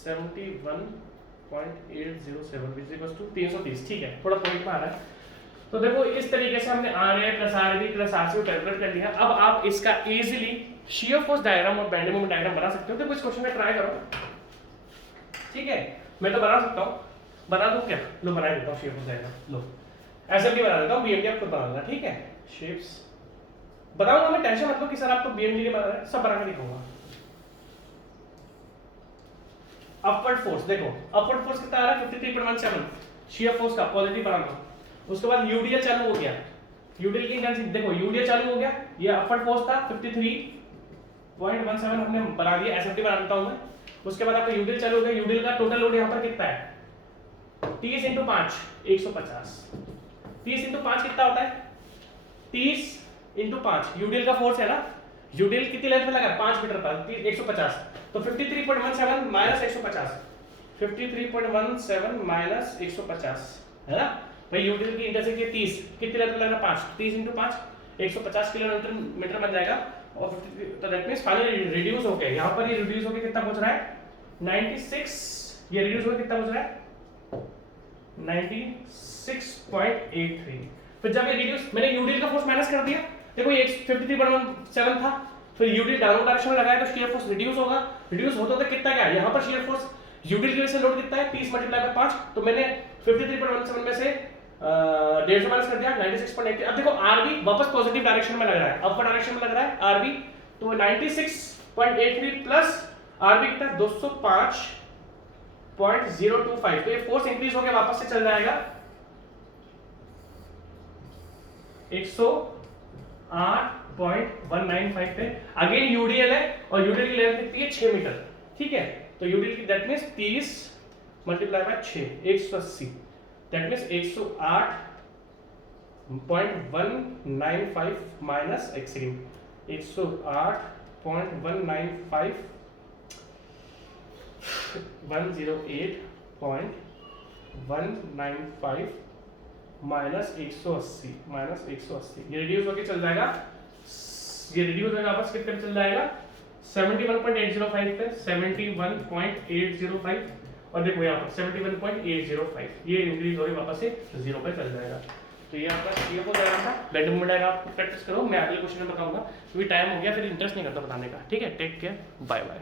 71.807 which equals to 330। ठीक है, थोड़ा पॉइंट में आ रहा है। तो देखो इस तरीके से हमने R A plus R B plus R C को कैलकुलेट कर लिया। अब आप इसका इजीली शियर फोर्स डायग्राम और बेंडिंग मोमेंट डायग्राम बना सकते हो। तो कुछ क्वेश्चन में ट्राई करो, ठीक है, मैं तो बना सकता हूँ, बना दूं क्या, लो बना देता हूँ शियर फोर्स डायग्राम, लो एसएमडी बना देता हूँ, बीएमडी आप खुद बना लेना, ठीक है। शेप्स बताऊंगा मैं, टेंशन मत लो कि सर आप तो बीएमडी बना रहे हैं, सब बना के दिखाऊंगा। अपवर्ड फोर्स देखो, अपवर्ड फोर्स कितना आ रहा है 53.17 शियर फोर्स का पॉजिटिव बनाना। उसके बाद यूडीएल चालू हो गया, यूडीएल की इंटेंसिटी देखो, यूडीएल चालू हो गया, ये अपवर्ड फोर्स था 53.17 हमने बना दिया, एसएफटी बना देता हूं मैं। उसके बाद आपका यूडीएल चालू हो गया, यूडीएल का टोटल लोड यहां पर कितना है 30 × 5 150। 30 × 5 कितना होता है 30 × 5, यूडीएल का फोर्स है ना, यूडीएल कितनी लेंथ में लगा 5 मीटर पर 150, तो 53.17 माइनस 150, 53.17 माइनस 150 है ना भाई। यूडीएल की इंटेंसिटी 30, कितनी लेंथ में लगा 5, 30 × 5 150 किलोमीटर बन जाएगा। और तो दैट मींस फाइनली रिड्यूस हो गया, यहां पर ये रिड्यूस होके कितना पहुंच रहा है 96, ये रिड्यूस होके कितना पहुंच रहा है 96.83। फिर जब ये रिड्यूस, मैंने यूडीएल का फोर्स माइनस कर दिया, देखो ये 53.17 था, फिर यूडीएल डाउनवर्ड डायरेक्शन में लगाया तो शियर फोर्स रिड्यूस होगा, रिड्यूस होता तो कितना क्या, यहां पर शियर फोर्स यूडीएल की वजह से लोड कितना है 30 × 5, तो मैंने 53.17 में से 150 माइनस कर दिया 96.83। अब देखो आरबी वापस पॉजिटिव डायरेक्शन में लग रहा है, अपवर्ड डायरेक्शन में लग रहा है आरबी, तो 96.83 प्लस आरबी कितना 205.025, तो ये फोर्स इंक्रीज होकर वापस से चल जाएगा 108.195 पे। अगेन यूडीएल है और यूडीएल की लेंथ कितनी है 6 मीटर, ठीक है, तो यूडीएल की that means 30 × 6 180, that means 108.195 minus 108.195 108.195 minus 180 ये रिड्यूस होके चल जाएगा, ये रिड्यूस होकर वापस कितने पे चल जाएगा 71.805 पे 71.805, और देखो यहाँ पर 71.805 ये इंक्रीज होकर वापस से 0 पे चल जाएगा। तो ये आपका शियर फोर्स डायग्राम था, बेंडिंग मोमेंट डायग्राम आप प्रैक्टिस करो, मैं अगले क्वेश्चन में बताऊंगा क्योंकि टाइम हो गया, फिर इंटरेस्ट नहीं करता बताने का, ठीक है। Take care, bye bye.